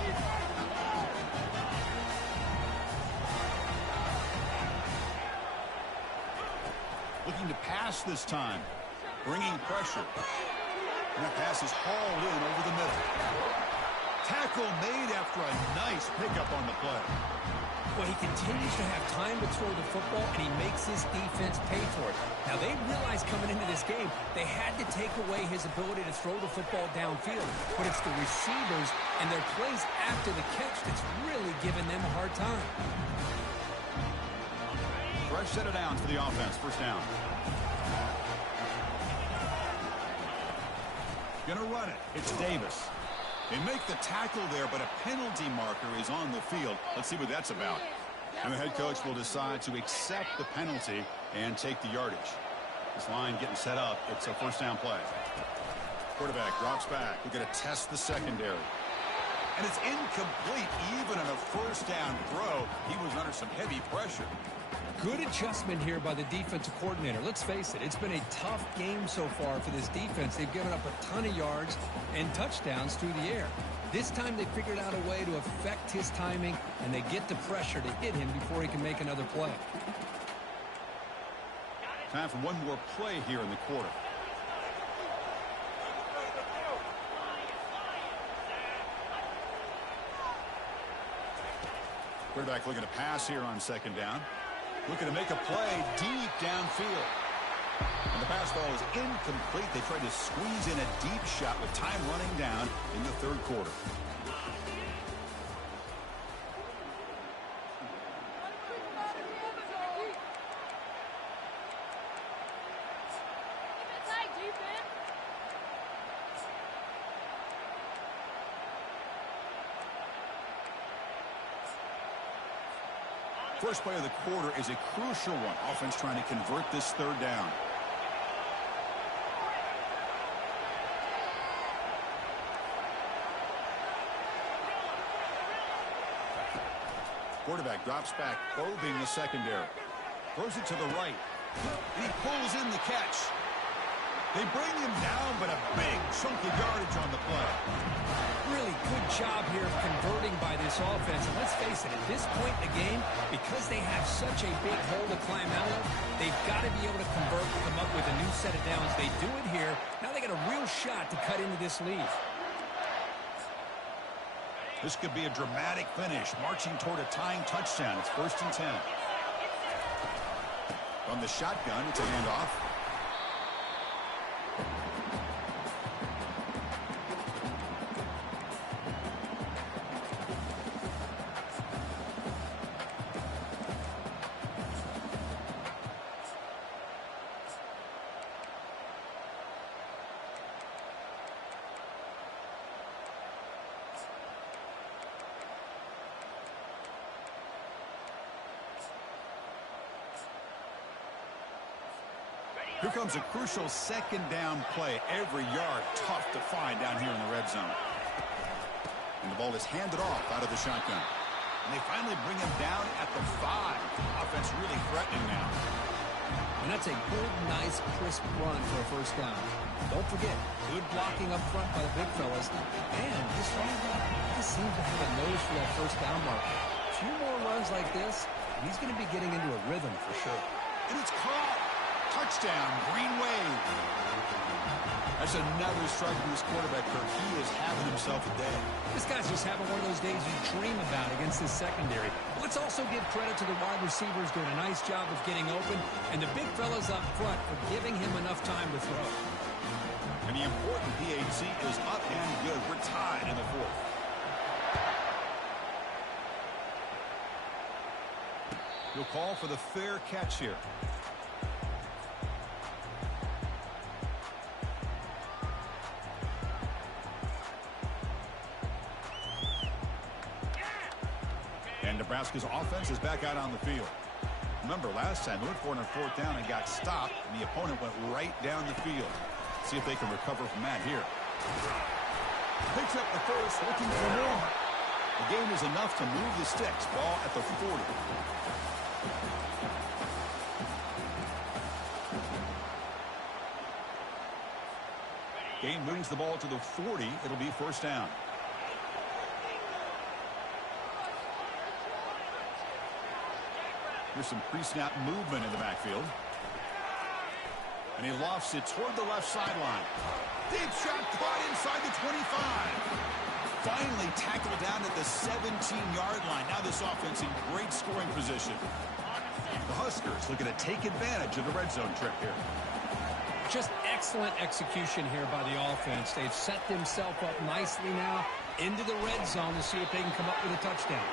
Looking to pass this time. Bringing pressure. And that pass is hauled in over the middle. Tackle made after a nice pickup on the play. Well, he continues to have time to throw the football, and he makes his defense pay for it. Now, they realized coming into this game they had to take away his ability to throw the football downfield. But it's the receivers and their plays after the catch that's really giving them a hard time. Fresh set of downs for the offense. First down. Gonna run it. It's Davis. They make the tackle there, but a penalty marker is on the field. Let's see what that's about. And the head coach will decide to accept the penalty and take the yardage. This line getting set up. It's a first down play. Quarterback drops back. We're going to test the secondary. And it's incomplete. Even on a first down throw, he was under some heavy pressure. Good adjustment here by the defensive coordinator. Let's face it, it's been a tough game so far for this defense. They've given up a ton of yards and touchdowns through the air. This time they figured out a way to affect his timing, and they get the pressure to hit him before he can make another play. Time for one more play here in the quarter. Quarterback looking to pass here on second down. Looking to make a play deep downfield. And the pass ball is incomplete. They tried to squeeze in a deep shot with time running down in the third quarter. First play of the quarter is a crucial one. Offense trying to convert this third down. Quarterback drops back, probing the secondary. Throws it to the right. And he pulls in the catch. They bring him down, but a big chunk of yardage on the play. Really good job here of converting by this offense. And let's face it, at this point in the game, because they have such a big hole to climb out of, they've got to be able to convert and come up with a new set of downs. They do it here. Now they got a real shot to cut into this lead. This could be a dramatic finish, marching toward a tying touchdown. It's 1st and 10. From the shotgun, it's a handoff. Here comes a crucial second down play. Every yard tough to find down here in the red zone. And the ball is handed off out of the shotgun. And they finally bring him down at the 5. Offense really threatening now. And that's a good, nice, crisp run for a first down. Don't forget, good blocking up front by the big fellas. And this running back just seems to have a nose for that first down mark. A few more runs like this, he's going to be getting into a rhythm for sure. And it's caught. Touchdown, Green Wave. That's another strike from this quarterback, Kirk. He is having himself a day. This guy's just having one of those days you dream about against this secondary. Let's also give credit to the wide receivers doing a nice job of getting open, and the big fellas up front for giving him enough time to throw. And the important PAT is up and good. We're tied in the 4th. He'll call for the fair catch here. And Nebraska's offense is back out on the field. Remember, last time they went for it on 4th down and got stopped, and the opponent went right down the field. See if they can recover from that here. Picks up the first, looking for more. The game is enough to move the sticks. Ball at the 40. Gain moves the ball to the 40. It'll be first down. Here's some pre-snap movement in the backfield. And he lofts it toward the left sideline. Deep shot caught inside the 25. Finally tackled down at the 17-yard line. Now this offense in great scoring position. The Huskers looking to take advantage of the red zone trip here. Just excellent execution here by the offense. They've set themselves up nicely now into the red zone to see if they can come up with a touchdown.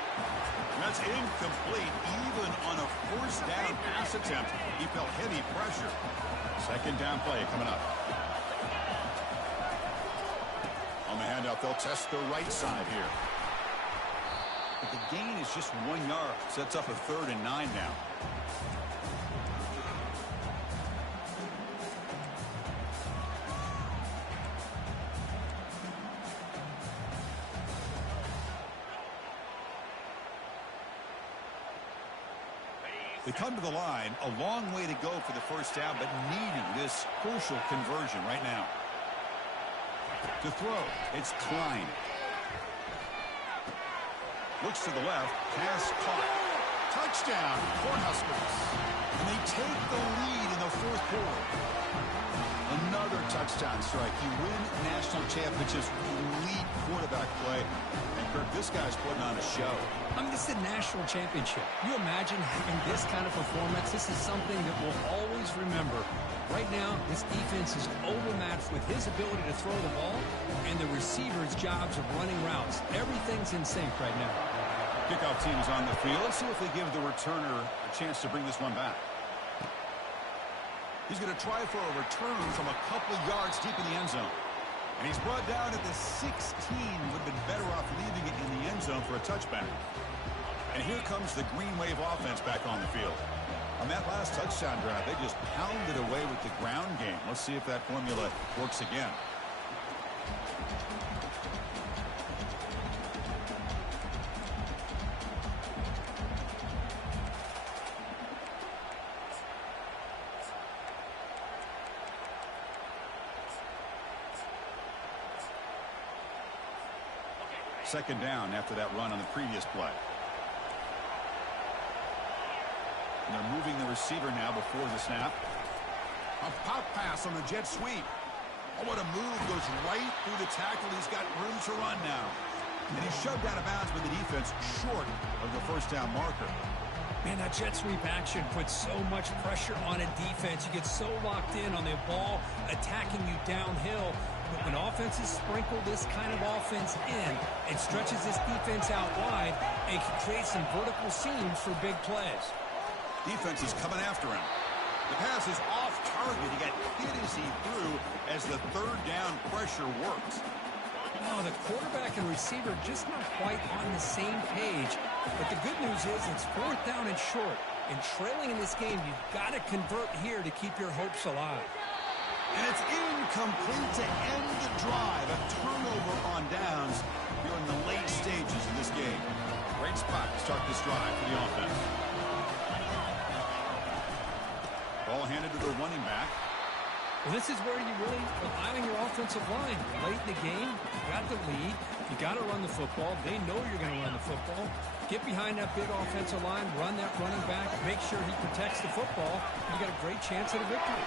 That's incomplete. Even on a first down pass attempt, he felt heavy pressure. Second down play coming up. On the handout, they'll test the right side here. But the gain is just 1 yard. Sets up a 3rd and 9 now. They come to the line, a long way to go for the first down, but needing this crucial conversion right now. To throw, it's Klein. Looks to the left, pass caught. Touchdown, Cornhuskers. And they take the lead in the 4th quarter. Another touchdown strike. You win national championships with elite quarterback play. And Kirk, this guy's putting on a show. I mean, this is a national championship. You imagine having this kind of performance? This is something that we'll always remember. Right now, this defense is overmatched with his ability to throw the ball and the receivers' jobs of running routes. Everything's in sync right now. Kickoff team is on the field. Let's see if they give the returner a chance to bring this one back. He's going to try for a return from a couple yards deep in the end zone. And he's brought down at the 16. Would have been better off leaving it in the end zone for a touchback. And here comes the Green Wave offense back on the field. On that last touchdown drive, they just pounded away with the ground game. Let's see if that formula works again. Second down after that run on the previous play. And they're moving the receiver now before the snap. A pop pass on the jet sweep. Oh, what a move. Goes right through the tackle. He's got room to run now. And he's shoved out of bounds with the defense short of the first down marker. Man, that jet sweep action puts so much pressure on a defense. You get so locked in on the ball attacking you downhill. But when offenses sprinkle this kind of offense in, it stretches this defense out wide and can create some vertical seams for big plays. Defense is coming after him. The pass is off target. He got hit as he threw as the third down pressure worked. No, the quarterback and receiver just not quite on the same page. But the good news is it's 4th down and short. And trailing in this game, you've got to convert here to keep your hopes alive. And it's incomplete to end the drive. A turnover on downs here in the late stages of this game. Great spot to start this drive for the offense. Ball handed to the running back. Well, this is where you really rely on your offensive line. Late in the game, you got the lead. You got to run the football. They know you're going to run the football. Get behind that big offensive line, run that running back, make sure he protects the football. You got a great chance at a victory.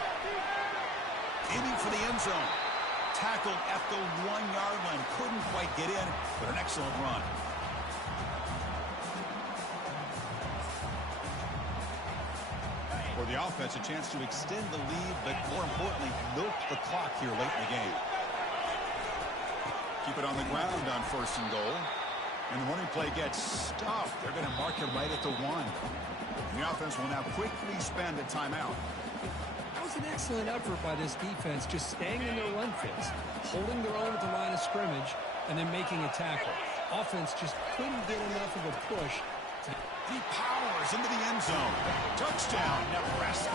Aiming for the end zone. Tackled at the 1-yard line. Couldn't quite get in, but an excellent run. For the offense, a chance to extend the lead, but more importantly, milk the clock here late in the game. Keep it on the ground on 1st and goal. And the running play gets stopped. They're going to mark it right at the 1. The offense will now quickly spend a timeout. That was an excellent effort by this defense, just staying in their run fits, holding their own at the line of scrimmage, and then making a tackle. Offense just couldn't get enough of a push. He powers into the end zone. Touchdown, Nebraska.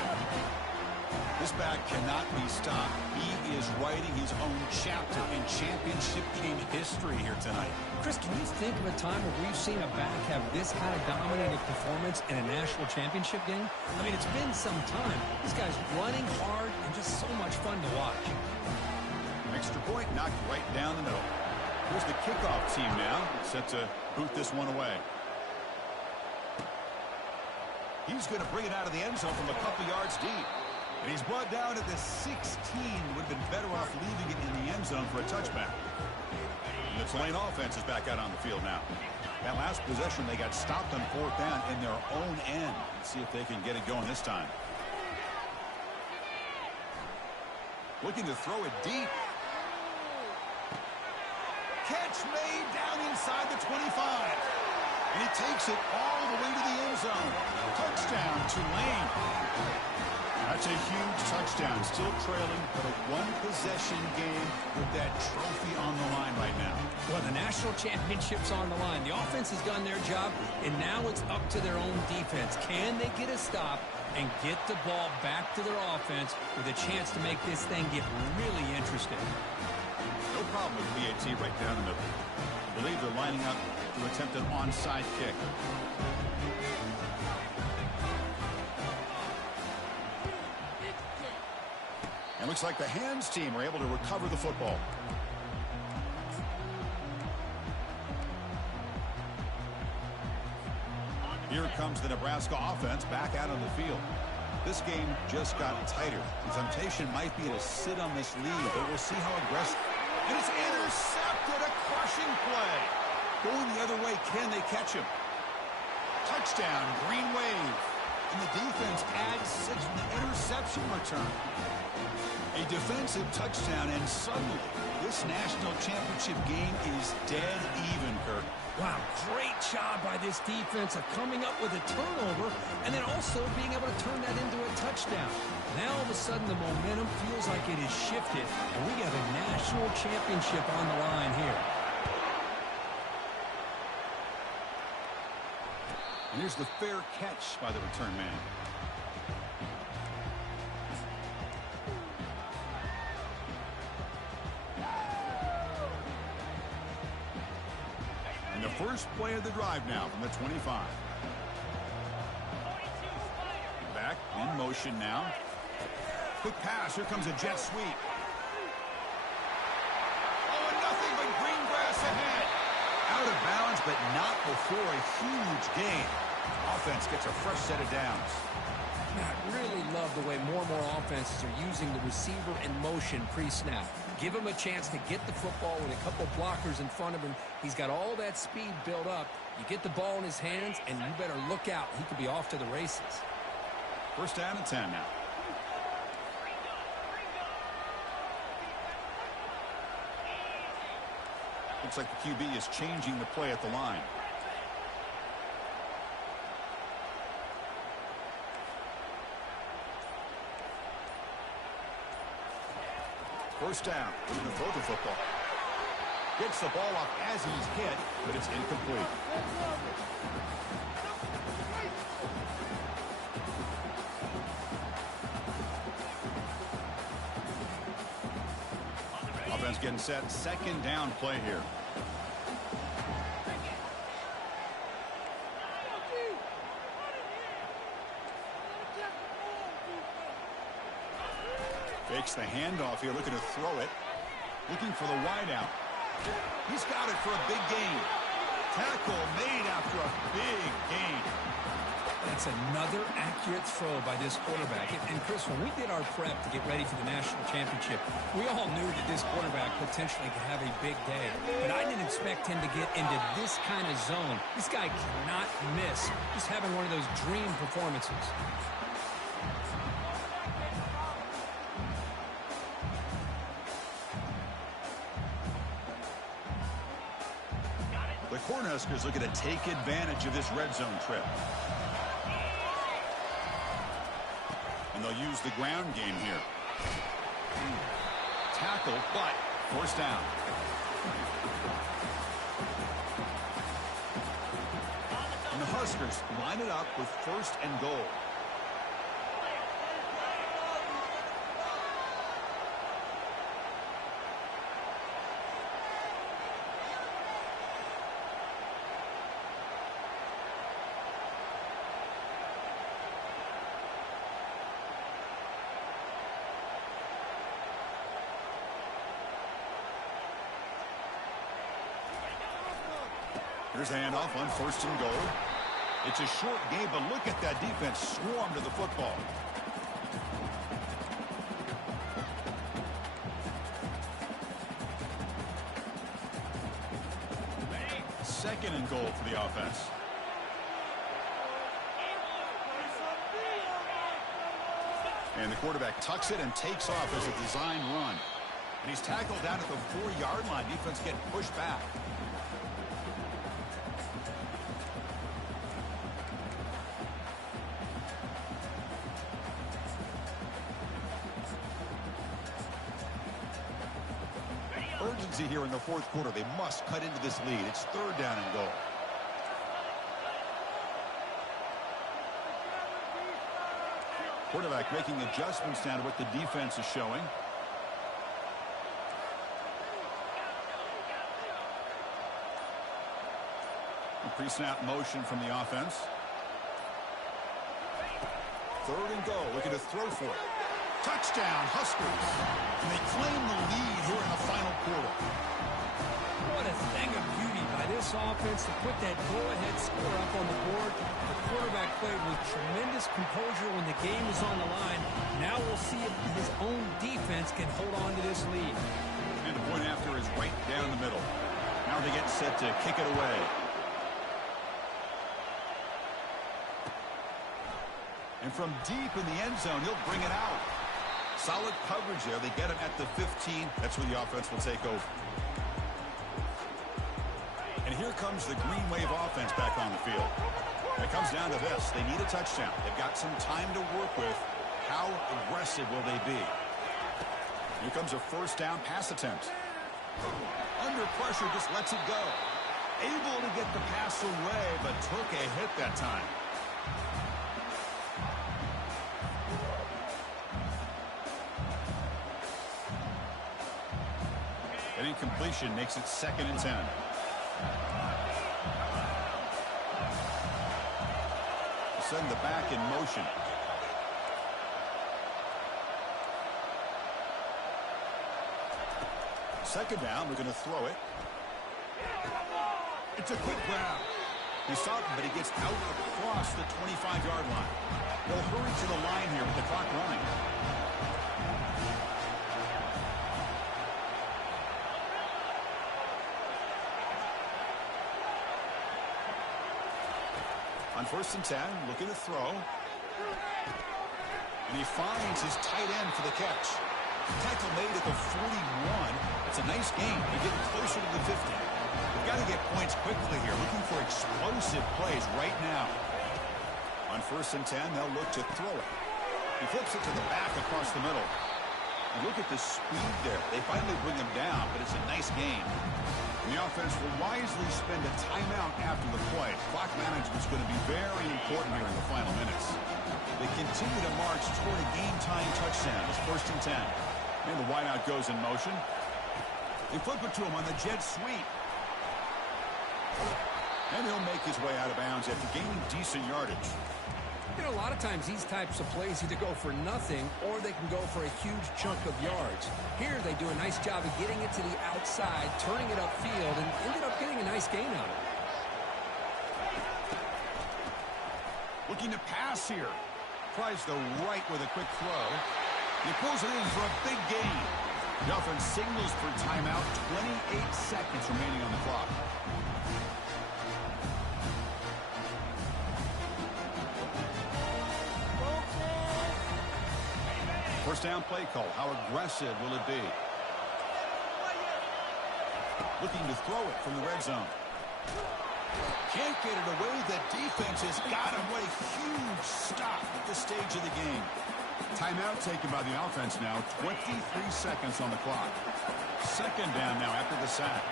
This back cannot be stopped. He is writing his own chapter in championship game history here tonight. Chris, can you think of a time where we've seen a back have this kind of dominating performance in a national championship game? I mean, it's been some time. This guy's running hard and just so much fun to watch. Extra point knocked right down the middle. Here's the kickoff team now, set to boot this one away. He's going to bring it out of the end zone from a couple yards deep. And he's brought down at the 16. Would have been better off leaving it in the end zone for a touchback. And the Tulane offense is back out on the field now. That last possession, they got stopped on 4th down in their own end. Let's see if they can get it going this time. Looking to throw it deep. Catch made down inside the 25. And he takes it all the way to the end zone. Touchdown, Tulane. That's a huge touchdown. Still trailing, but a one-possession game with that trophy on the line right now. Well, the national championship's on the line. The offense has done their job, and now it's up to their own defense. Can they get a stop and get the ball back to their offense with a chance to make this thing get really interesting? No problem with BAT right down the middle. I believe they're lining up to attempt an onside kick. And looks like the hands team are able to recover the football. Here comes the Nebraska offense back out on the field. This game just got tighter. The temptation might be to sit on this lead, but we'll see how aggressive. And it's intercepted, a crushing play. Going the other way, can they catch him? Touchdown, Green Wave. And the defense adds 6 from the interception return. A defensive touchdown, and suddenly this national championship game is dead even, Kirk. Wow, great job by this defense of coming up with a turnover and then also being able to turn that into a touchdown. Now all of a sudden the momentum feels like it has shifted, and we have a national championship on the line here. And here's the fair catch by the return man. And the first play of the drive now from the 25. Back in motion now. Quick pass. Here comes a jet sweep. Oh, and nothing but green grass ahead. Out of bounds, but not before a huge gain. Offense gets a fresh set of downs. I really love the way more and more offenses are using the receiver in motion pre-snap. Give him a chance to get the football with a couple blockers in front of him. He's got all that speed built up. You get the ball in his hands, and you better look out. He could be off to the races. First down and 10 now. Looks like the QB is changing the play at the line. First down. He's going to throw the football. Gets the ball off as he's hit, but it's incomplete. Offense getting set. Second down play here. Fakes the handoff here, looking to throw it. Looking for the wideout. He's got it for a big gain. Tackle made after a big gain. That's another accurate throw by this quarterback. And Chris, when we did our prep to get ready for the national championship, we all knew that this quarterback potentially could have a big day. But I didn't expect him to get into this kind of zone. This guy cannot miss. Just having one of those dream performances. The Cornhuskers looking to take advantage of this red zone trip. And they'll use the ground game here. Tackle, but forced down. And the Huskers line it up with 1st and goal. Here's a handoff on 1st and goal. It's a short game, but look at that defense swarm to the football. Second and goal for the offense. And the quarterback tucks it and takes off as a design run. And he's tackled down at the 4-yard line. Defense getting pushed back. Urgency here in the 4th quarter. They must cut into this lead. It's 3rd down and goal. Quarterback making adjustments down to what the defense is showing. Pre-snap motion from the offense. 3rd and goal. Looking to throw for it. Touchdown, Huskers. And they claim the lead here in the final quarter. What a thing of beauty by this offense to put that go-ahead score up on the board. The quarterback played with tremendous composure when the game was on the line. Now we'll see if his own defense can hold on to this lead. And the point after is right down the middle. Now they get set to kick it away. And from deep in the end zone, he'll bring it out. Solid coverage there. They get him at the 15. That's where the offense will take over. And here comes the Green Wave offense back on the field. It comes down to this. They need a touchdown. They've got some time to work with. How aggressive will they be? Here comes a 1st down pass attempt. Under pressure, just lets it go. Able to get the pass away, but took a hit that time. An incompletion makes it 2nd and 10. Send the back in motion. Second down, we're going to throw it. It's a quick grab. He stopped him, but he gets out across the 25-yard line. They'll hurry to the line here with the clock running. On 1st and 10, looking to throw. And he finds his tight end for the catch. Tackle made at the 41. It's a nice game. They're getting closer to the 50. They've got to get points quickly here. Looking for explosive plays right now. On 1st and 10, they'll look to throw it. He flips it to the back across the middle. And look at the speed there. They finally bring him down, but it's a nice game. And the offense will wisely spend a timeout after the play. Clock management is going to be very important here in the final minutes. They continue to march toward a game-tying touchdown. It's 1st and 10. And the wideout goes in motion. They flip it to him on the jet sweep. And he'll make his way out of bounds after gaining decent yardage. You know, a lot of times these types of plays either go for nothing or they can go for a huge chunk of yards. Here they do a nice job of getting it to the outside, turning it upfield, and ended up getting a nice gain out of it. Looking to pass here. Tries the right with a quick throw. He pulls it in for a big gain. The offense signals for timeout. 28 seconds remaining on the clock. First down play call. How aggressive will it be? Looking to throw it from the red zone. Can't get it away. The defense has got him. What a huge stop at this stage of the game. Timeout taken by the offense now. 23 seconds on the clock. Second down now after the sack.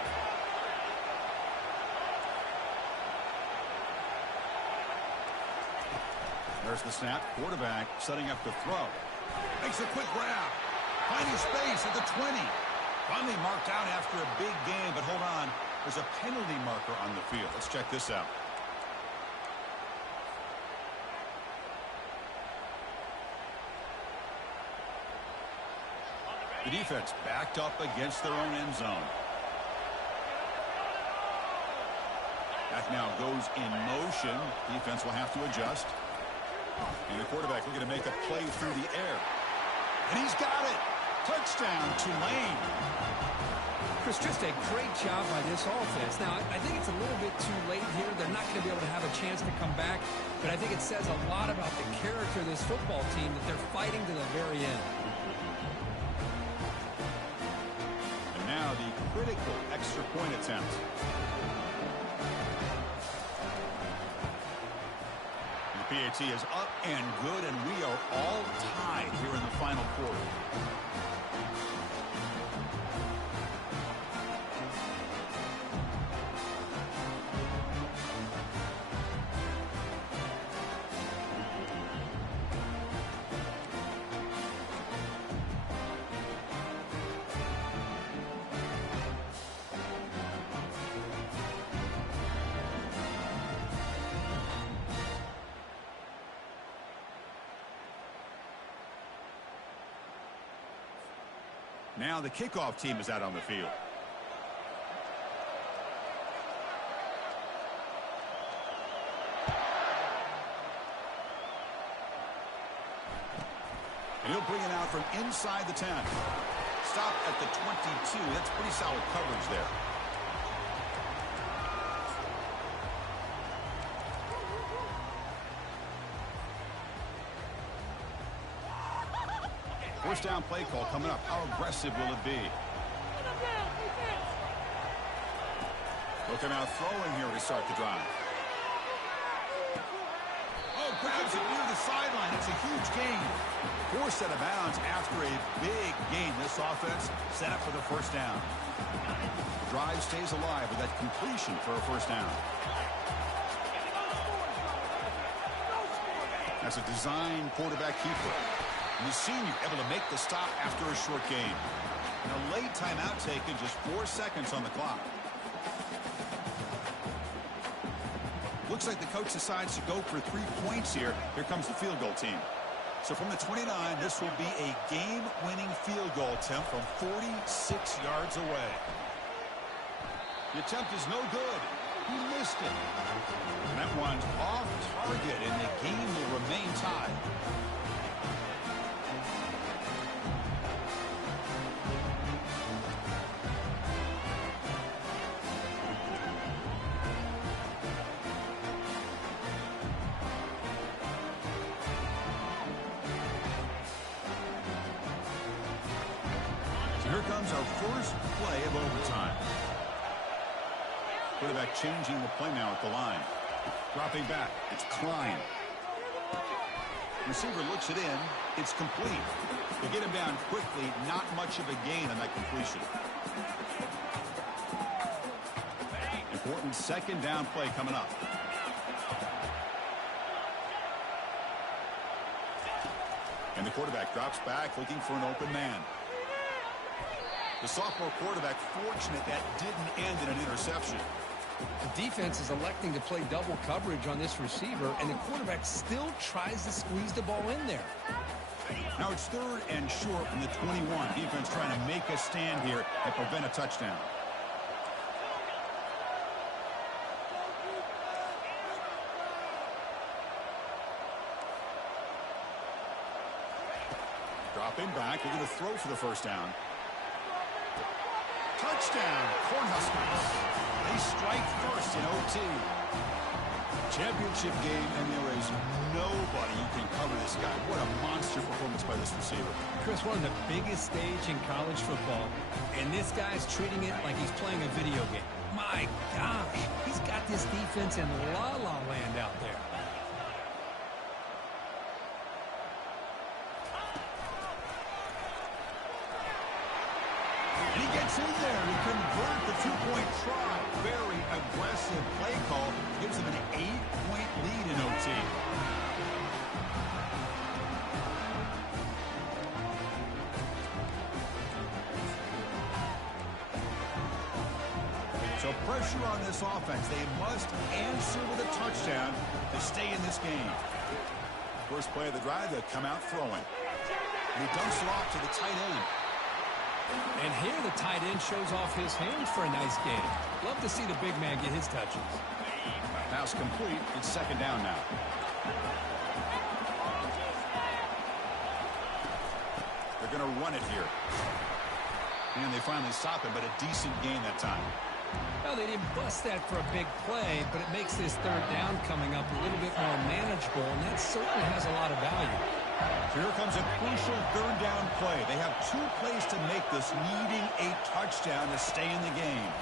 There's the snap. Quarterback setting up the throw. Makes a quick grab. Finding space at the 20. Finally marked out after a big game, but hold on. There's a penalty marker on the field. Let's check this out. The defense backed up against their own end zone. That now goes in motion. Defense will have to adjust. And the quarterback looking to make a play through the air. And he's got it. Touchdown, Tulane. Chris, just a great job by this offense. Now, I think it's a little bit too late here. They're not going to be able to have a chance to come back. But I think it says a lot about the character of this football team that they're fighting to the very end. And now the critical extra point attempt. The PAT is up and good, and we are all tied here in the final quarter. Now the kickoff team is out on the field. And he'll bring it out from inside the 10. Stop at the 22. That's pretty solid coverage there. First down play call coming up. How aggressive will it be? Looking out throwing here to start the drive. Oh, grabs it near the sideline. It's a huge gain. Forced out of bounds after a big gain. This offense set up for the first down. The drive stays alive with that completion for a first down. That's a design quarterback keeper. And the senior able to make the stop after a short game. And a late timeout taken, just 4 seconds on the clock. Looks like the coach decides to go for 3 points here. Here comes the field goal team. So from the 29, this will be a game-winning field goal attempt from 46 yards away. The attempt is no good. He missed it. And that one's off target, and the game will remain tied. Here comes our first play of overtime. Quarterback changing the play now at the line. Dropping back. It's Klein. Receiver looks it in. It's complete. They get him down quickly. Not much of a gain on that completion. Important second down play coming up. And the quarterback drops back looking for an open man. The sophomore quarterback fortunate that didn't end in an interception. The defense is electing to play double coverage on this receiver, and the quarterback still tries to squeeze the ball in there. Now it's 3rd and short from the 21. Defense trying to make a stand here and prevent a touchdown. Dropping back, they're going to throw for the first down. Touchdown, Cornhuskers. They strike first in OT. Championship game, and there is nobody who can cover this guy. What a monster performance by this receiver. Chris, one of the biggest stage in college football, and this guy's treating it like he's playing a video game. My gosh, he's got this defense in la-la land out there. And he gets in there to convert the 2-point try. Very aggressive play call. Gives him an 8-point lead in OT. So pressure on this offense. They must answer with a touchdown to stay in this game. First play of the drive, they come out throwing. And he dumps it off to the tight end. And here the tight end shows off his hands for a nice game. Love to see the big man get his touches. Pass complete. It's 2nd down now. They're going to run it here. And they finally stop it, but a decent gain that time. Well, they didn't bust that for a big play, but it makes this 3rd down coming up a little bit more manageable, and that certainly has a lot of value. Here comes a crucial 3rd down play. They have 2 plays to make this, needing a touchdown to stay in the game.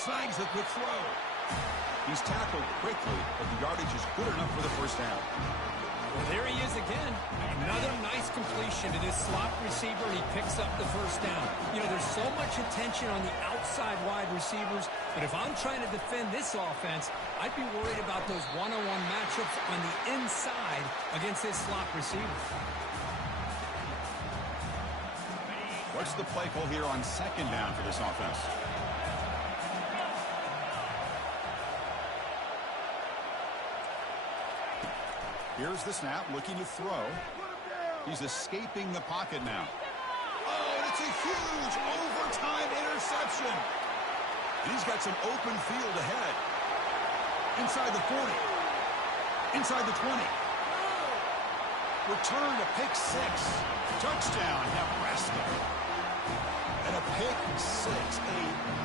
Snags the quick throw. He's tackled quickly, but the yardage is good enough for the first down. Well, there he is again. Another nice completion to this slot receiver, and he picks up the first down. You know, there's so much attention on the outside wide receivers, but if I'm trying to defend this offense, I'd be worried about those one-on-one matchups on the inside against this slot receiver. What's the play call here on 2nd down for this offense? Here's the snap, looking to throw. He's escaping the pocket now. Oh, and it's a huge overtime interception. And he's got some open field ahead. Inside the 40. Inside the 20. Return to pick 6. Touchdown, Nebraska. And a pick 6. A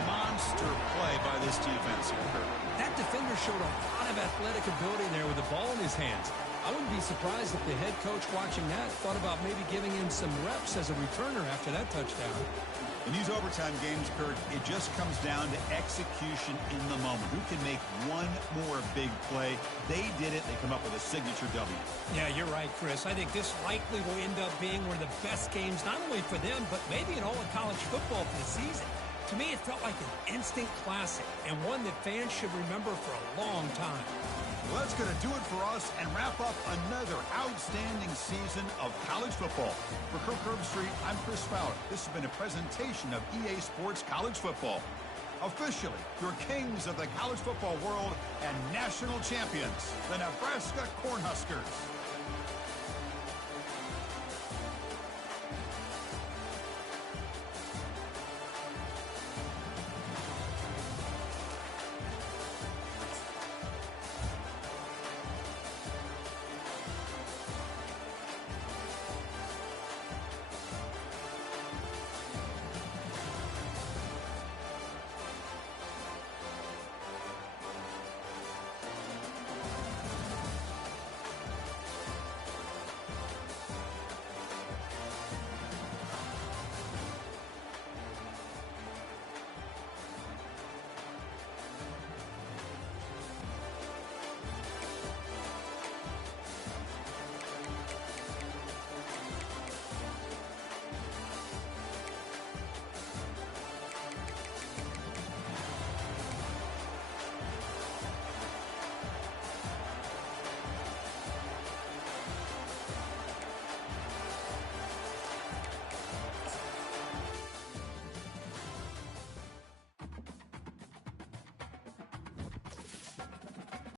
monster play by this defense here. That defender showed a lot of athletic ability there with the ball in his hands. I wouldn't be surprised if the head coach watching that thought about maybe giving him some reps as a returner after that touchdown. In these overtime games, Kurt, it just comes down to execution in the moment. Who can make one more big play? They did it. They come up with a signature W. Yeah, you're right, Chris. I think this likely will end up being one of the best games, not only for them, but maybe in all of college football for the season. To me, it felt like an instant classic and one that fans should remember for a long time. Well, that's going to do it for us and wrap up another outstanding season of college football. For Kirk Herbstreit, I'm Chris Fowler. This has been a presentation of EA Sports College Football. Officially, your kings of the college football world and national champions, the Nebraska Cornhuskers.